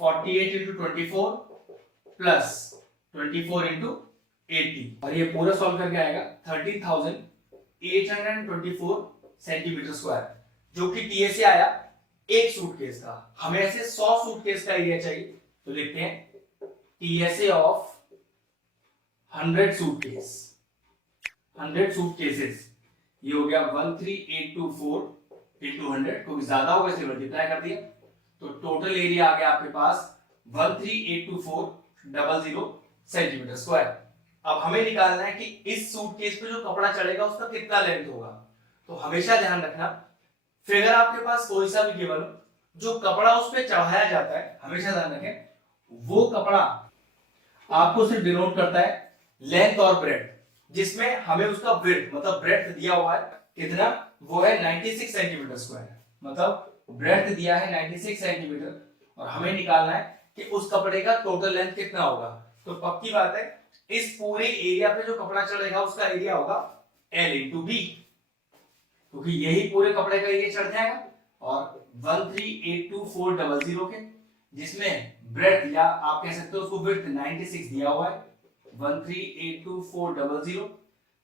48 into 24 plus 24 into 80, और ये पूरा सॉल्व करके आएगा 13,824 सेंटीमीटर स्क्वायर, जो कि टीएसए आया एक सूटकेस का। हमें ऐसे 100 सूटकेस का एरिया चाहिए, तो लिखते हैं टीएसए ऑफ 100 सूटकेस, 100 सूटकेसेस। ये हो गया 13824 इंटू 100, क्योंकि ज्यादा होगा इसलिए मल्टीप्लाई कर दिया। तो टोटल एरिया आ गया आपके पास 1382400 सेंटीमीटर स्क्वायर। अब हमें निकालना है कि इस सूटकेस पे जो कपड़ा चढ़ेगा उसका कितना लेंथ होगा। तो हमेशा ध्यान रखना, फिगर आपके पास कोई सा भी गिवन हो, जो कपड़ा उस पे चढ़ाया जाता है, हमेशा ध्यान रखें वो कपड़ा आपको सिर्फ डिनोट करता है लेंथ और ब्रेड्थ, जिसमें हमें उसका विड्थ मतलब ब्रेड्थ दिया हुआ है कितना, वो है 96 सेंटीमीटर स्क्वायर, मतलब ब्रेड्थ दिया है 96 सेंटीमीटर और हमें निकालना है कि उस कपड़े का टोटल लेंथ कितना होगा। तो पक्की बात है इस पूरे एरिया पे जो कपड़ा चढ़ेगा उसका एरिया होगा L इंटू बी, क्योंकि यही पूरे कपड़े का एरिया चढ़ जाएगा। और 1382400 के, जिसमें ब्रेड्थ या आप कह सकते हो उसको विड्थ 96 दिया हुआ है, 1382400,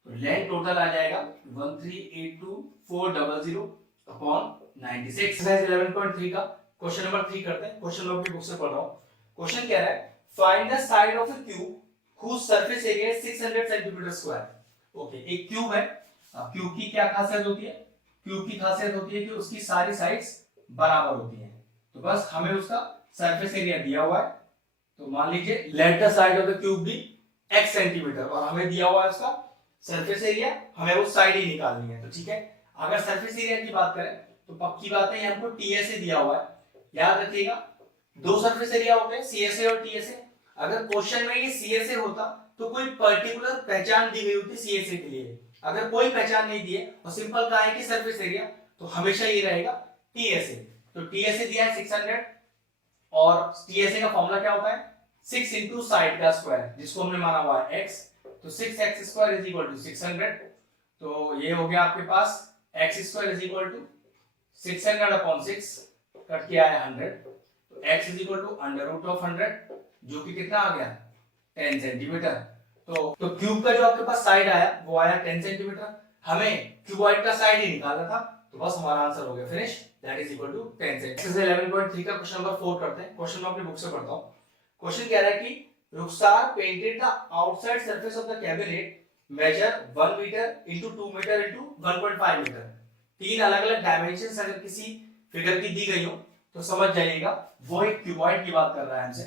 तो लेंथ टोटल आ जाएगा 1382400 अपॉन 96। एक्सरसाइज 11.3 का क्वेश्चन नंबर 3 करते हैं। क्वेश्चन नंबर की बुक से पढ़ रहा हूं। क्वेश्चन कह रहा है find the side of a cube whose surface area is 600 centimetre square. Okay, एक क्यूब है। अब क्यूब की क्या खासियत होती है? क्यूब की खासियत होती है कि उसकी सारी साइड्स बराबर होती हैं। तो बस हमें उसका सरफेस एरिया दिया हुआ है, तो मान लीजिए let the side of the cube be x centimetre और हमें दिया हुआ है उसका सरफेस एरिया, हमें वो साइड ही निकालनी है। तो ठीक है, अगर सरफेस एरिया की बात करें तो पक्की बात है ये हमको टीएसए दिया हुआ है। याद रखिएगा दो सरफेस एरिया होते हैं सीएसए और टीएसए। अगर क्वेश्चन में ये सीएसए होता तो कोई पर्टिकुलर पहचान दी गई होती सीएसए के लिए, अगर कोई पहचान नहीं दी है और सिंपल कहा है कि सरफेस एरिया, तो हमेशा ये रहेगा टीएसए। तो टीएसए दिया है 600 और टीएसए का फॉर्मूला क्या होता है 6 इंटू साइड का स्क्वायर, जिसको हमने माना हुआ है x, तो 6x square is equal to 600। तो ये हो गया आपके पास x square is equal to 600 upon 6 cut के आया 100, तो x इज इक्वल टू अंडर रूट ऑफ 100 जो कि कितना आ गया 10 सेंटीमीटर। तो क्यूब का जो आपके पास साइड आया वो आया 10 सेंटीमीटर, हमें क्यूबॉइड का साइड ही निकालना था, तो बस हमारा आंसर हो गया finish, that is equal to 10 centimetre. Exercise 11.3 का क्वेश्चन नंबर 4 करते हैं। क्वेश्चन मैं अपनी बुक से पढ़ता हूं। क्वेश्चन कह रहा है कि Rukhsar painted the outside surface of the cabinet measure 1 metre into 2 metre into 1.5 metre. तीन अलग अलग डायमेंशंस अगर किसी फिगर की दी गई हो तो समझ जाइएगा वो एक क्यूबॉइड की बात कर रहा है हमसे।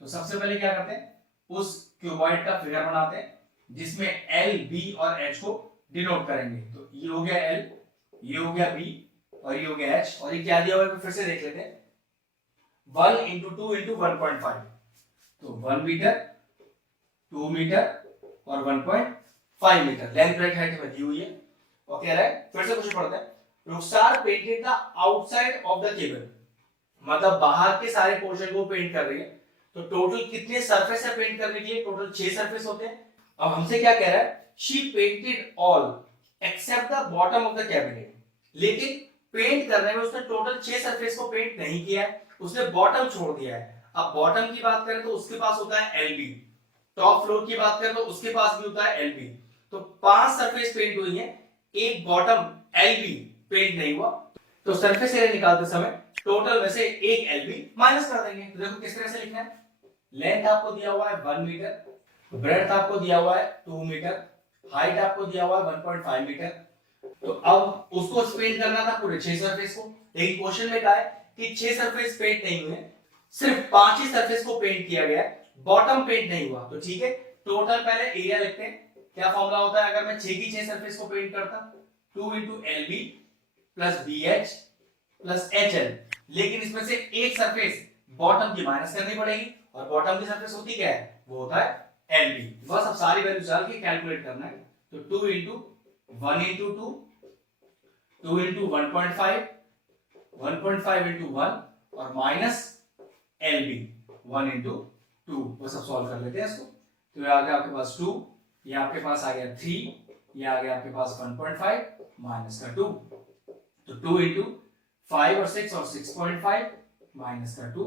तो सबसे पहले क्या करते हैं उस क्यूबॉइड का फिगर बनाते हैं जिसमें L, B और H को डिनोट करेंगे। तो ये हो गया L, ये हो गया B और ये हो गया H, और ये क्या दिया हुआ है फिर से देख लेते हैं 1 इंटू 2 इंटू 1.5, तो 1 मीटर 2 मीटर और 1.5 मीटर लेंथ ब्रेथ हाइट में दी हुई है। और कह रहा है फिर से कुछ पढ़ते हैं Rukhsar painted the outside of the cable, मतलब बाहर के सारे पोर्शन को पेंट कर रही है। तो टोटल कितने सरफेस है पेंट करने के लिए, टोटल 6 सरफेस होते हैं। अब हमसे क्या कह रहा है she painted all except the bottom of the cabinet, लेकिन पेंट करने में उसने टोटल 6 सरफेस को पेंट नहीं किया है, उसने बॉटम छोड़ दिया है। अब बॉटम की बात करें तो उसके पास होता है LB, टॉप फ्लोर की बात करें तो उसके पास भी होता है LB। तो 5 सरफेस पेंट हुई है, एक बॉटम LB पेंट नहीं हुआ, तो सरफेस एरिया निकालते समय टोटल में से एक LB माइनस कर देंगे। तो देखो किस तरह से लिखना है, लेंथ आपको दिया हुआ है 1 मीटर, ब्रेड्थ आपको दिया हुआ है 2 मीटर, हाइट आपको दिया हुआ है 1.5 मीटर। तो अब उसको पेंट करना था पूरे 6 सरफेस को, लेकिन क्वेश्चन में कहा है कि 6 सरफेस पेंट नहीं हुए, सिर्फ 5 ही सरफेस को पेंट किया गया, बॉटम पेंट नहीं हुआ। तो ठीक है टोटल पहले एरिया लिखते हैं। क्या फॉर्मूला होता है अगर मैं 6 की 6 सरफेस को पेंट करता, 2 into LB plus BH plus HL, लेकिन इसमें से एक सरफेस बॉटम की माइनस करनी पड़ेगी, और बॉटम की सरफेस होती क्या है वो होता है LB। बस अब सारी वैल्यू डाल के कैलकुलेट करना है। तो 2 इंटू 1 इंटू 2, 2 इंटू 1.5, 1.5 इंटू 1 और माइनस LB 1 इंटू 2। बस अब सॉल्व कर लेते हैं इसको। तो ये आ गया आपके पास 2, ये आपके पास आ गया 3, ये आ गया आपके पास 1.5 माइनस का 2, तो 2 इंटू 5 और 6 और 6.5 माइनस का 2,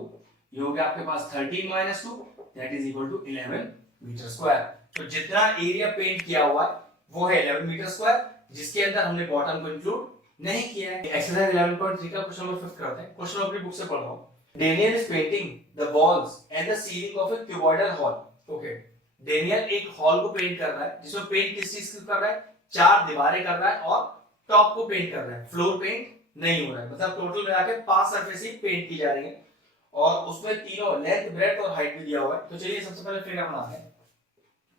ये हो गया आपके पास 13 minus 2 that is equal to 11 metre square. तो जितना एरिया पेंट किया हुआ है वो है 11 मीटर स्क्वायर, जिसके अंदर हमने बॉटम को इंक्लूड नहीं किया है। एक्सरसाइज 11.3 का क्वेश्चन नंबर 5 करते हैं। क्वेश्चन अपनी बुक से पढ़ रहा हूं। Daniel is painting the walls and the ceiling of a cuboidal hall. Okay, Daniel एक हॉल को पेंट कर रहा है, जिसमें पेंट किस चीज को कर रहा है, 4 दीवारें कर रहा है और टॉप को पेंट कर रहा है, फ्लोर पेंट नहीं हो रहा है। मतलब टोटल मिला के 5 सरफेस ही पेंट की जा रही है, और उसमें तीनों लेंथ ब्रेड्थ और हाइट भी दिया हुआ है। तो चलिए सबसे पहले फिगर बनाते हैं,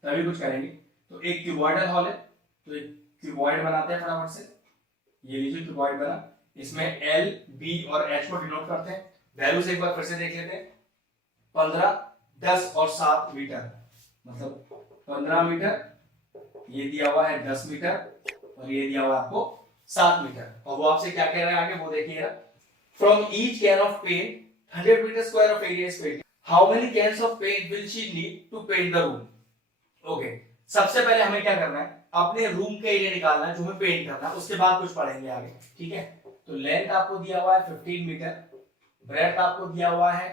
तभी कुछ करेंगे। तो एक क्यूबॉइडल हॉल है, तो एक क्यूबॉइड बनाते हैं फटाफट से। ये लीजिए क्यूबॉइड बना, इसमें L, B और H को डिनोट करते हैं। वैल्यूज एक बार फिर से देख लेते हैं, 15, 10 और 7 मीटर, मतलब 15 मीटर, ये दिया हुआ है 10 मीटर और ये दिया हुआ है आपको 7 मीटर। और वो आपसे क्या कह रहा है आगे वो देखिएगा। From each can of paint 100 metre square of area is painted, how many cans of paint will she need to paint the room. Okay, सबसे पहले हमें क्या करना है, अपने रूम का एरिया निकालना है जो हमें पेंट करना है, उसके बाद कुछ पढ़ेंगे आगे, ठीक है। तो लेंथ आपको दिया हुआ है 15 मीटर, ब्रेड्थ आपको दिया हुआ है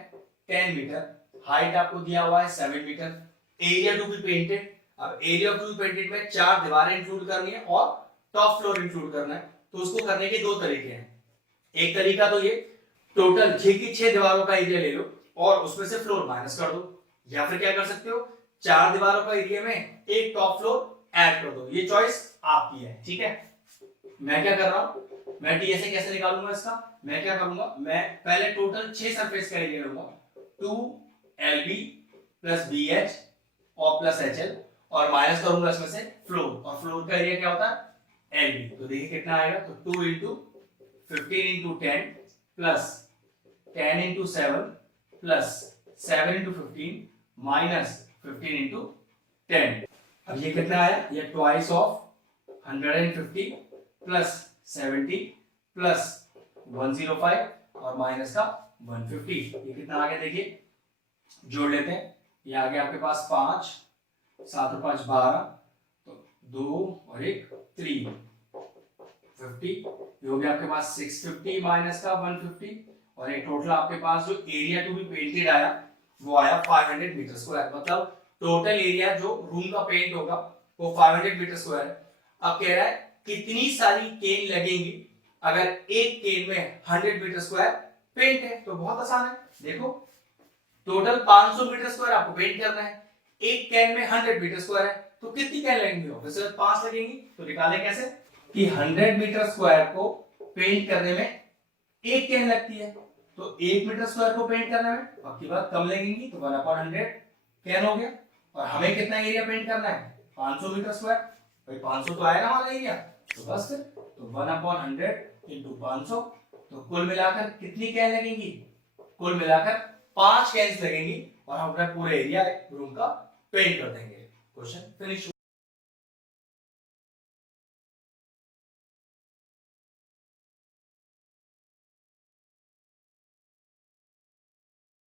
10 मीटर, हाइट आपको दिया हुआ है 7 metre, area to be painted. अब एरिया टू बी पेंटेड में 4 दीवारें इंक्लूड करनी है और टॉप फ्लोर इंक्लूड करना है। तो उसको करने के 2 तरीके हैं। एक तरीका तो ये, टोटल 6 की 6 दीवारों का एरिया ले लो और उसमें से फ्लोर माइनस कर दो, या फिर क्या कर सकते हो, 4 दीवारों का एरिया में एक टॉप फ्लोर ऐड कर दो। ये चॉइस आपकी है, ठीक है। मैं क्या कर रहा हूं, मैं टीएसए कैसे निकालूंगा इसका, मैं क्या करूंगा, मैं पहले टोटल 6 सरफेस का एरिया लूंगा, 2LB प्लस BH और प्लस HL, और माइनस करूंगा इसमें से फ्लोर, और फ्लोर का एरिया क्या होता है LB। तो देखिए कितना आएगा, तो 2 into 15 into 10 plus 10 into 7 plus 7 into 15 minus 15 into 10। अब ये कितना आया, ये ट्वाइस ऑफ 150 प्लस 70 प्लस 105 और माइनस का 150। ये कितना आ गया देखिए, जोड़ लेते हैं। ये आ गया आपके पास 5, 7 और 5 12, तो 2 और 1 3 50, ये हो गया आपके पास 650 माइनस का 150, और एक टोटल आपके पास जो एरिया टू बी पेंटेड आया वो आया 500 मीटर स्क्वायर। मतलब टोटल एरिया जो रूम का पेंट होगा वो 500 मीटर स्क्वायर है। अब कह रहा है कितनी सारी केन लगेंगी अगर एक केन में 100 मीटर स्क्वायर पेंट है। तो बहुत आसान है, देखो टोटल 500 मीटर स्क्वायर आपको पेंट करना है, एक कैन में 100 मीटर स्क्वायर है, तो कितनी कैन लगेंगी, ऑब्वियसली 5 लगेंगी। तो निकालें कैसे कि 100 मीटर स्क्वायर को पेंट करने में एक कैन लगती है, तो 1 मीटर स्क्वायर को पेंट करने में आपकी बात कम लगेंगी, तो 1/100 कैन हो गया। और हमें कितना एरिया पेंट करना है, 500 मीटर स्क्वायर, भाई 500 तो आएगा हमारा एरिया, तो बस फिर तो 1/100 इंटू 500, तो कुल मिलाकर कितनी कैन लगेंगी, कुल मिलाकर 5 कैन्स लगेंगी और हम अपना पूरा एरिया रूम का पेंट कर देंगे। Question finish.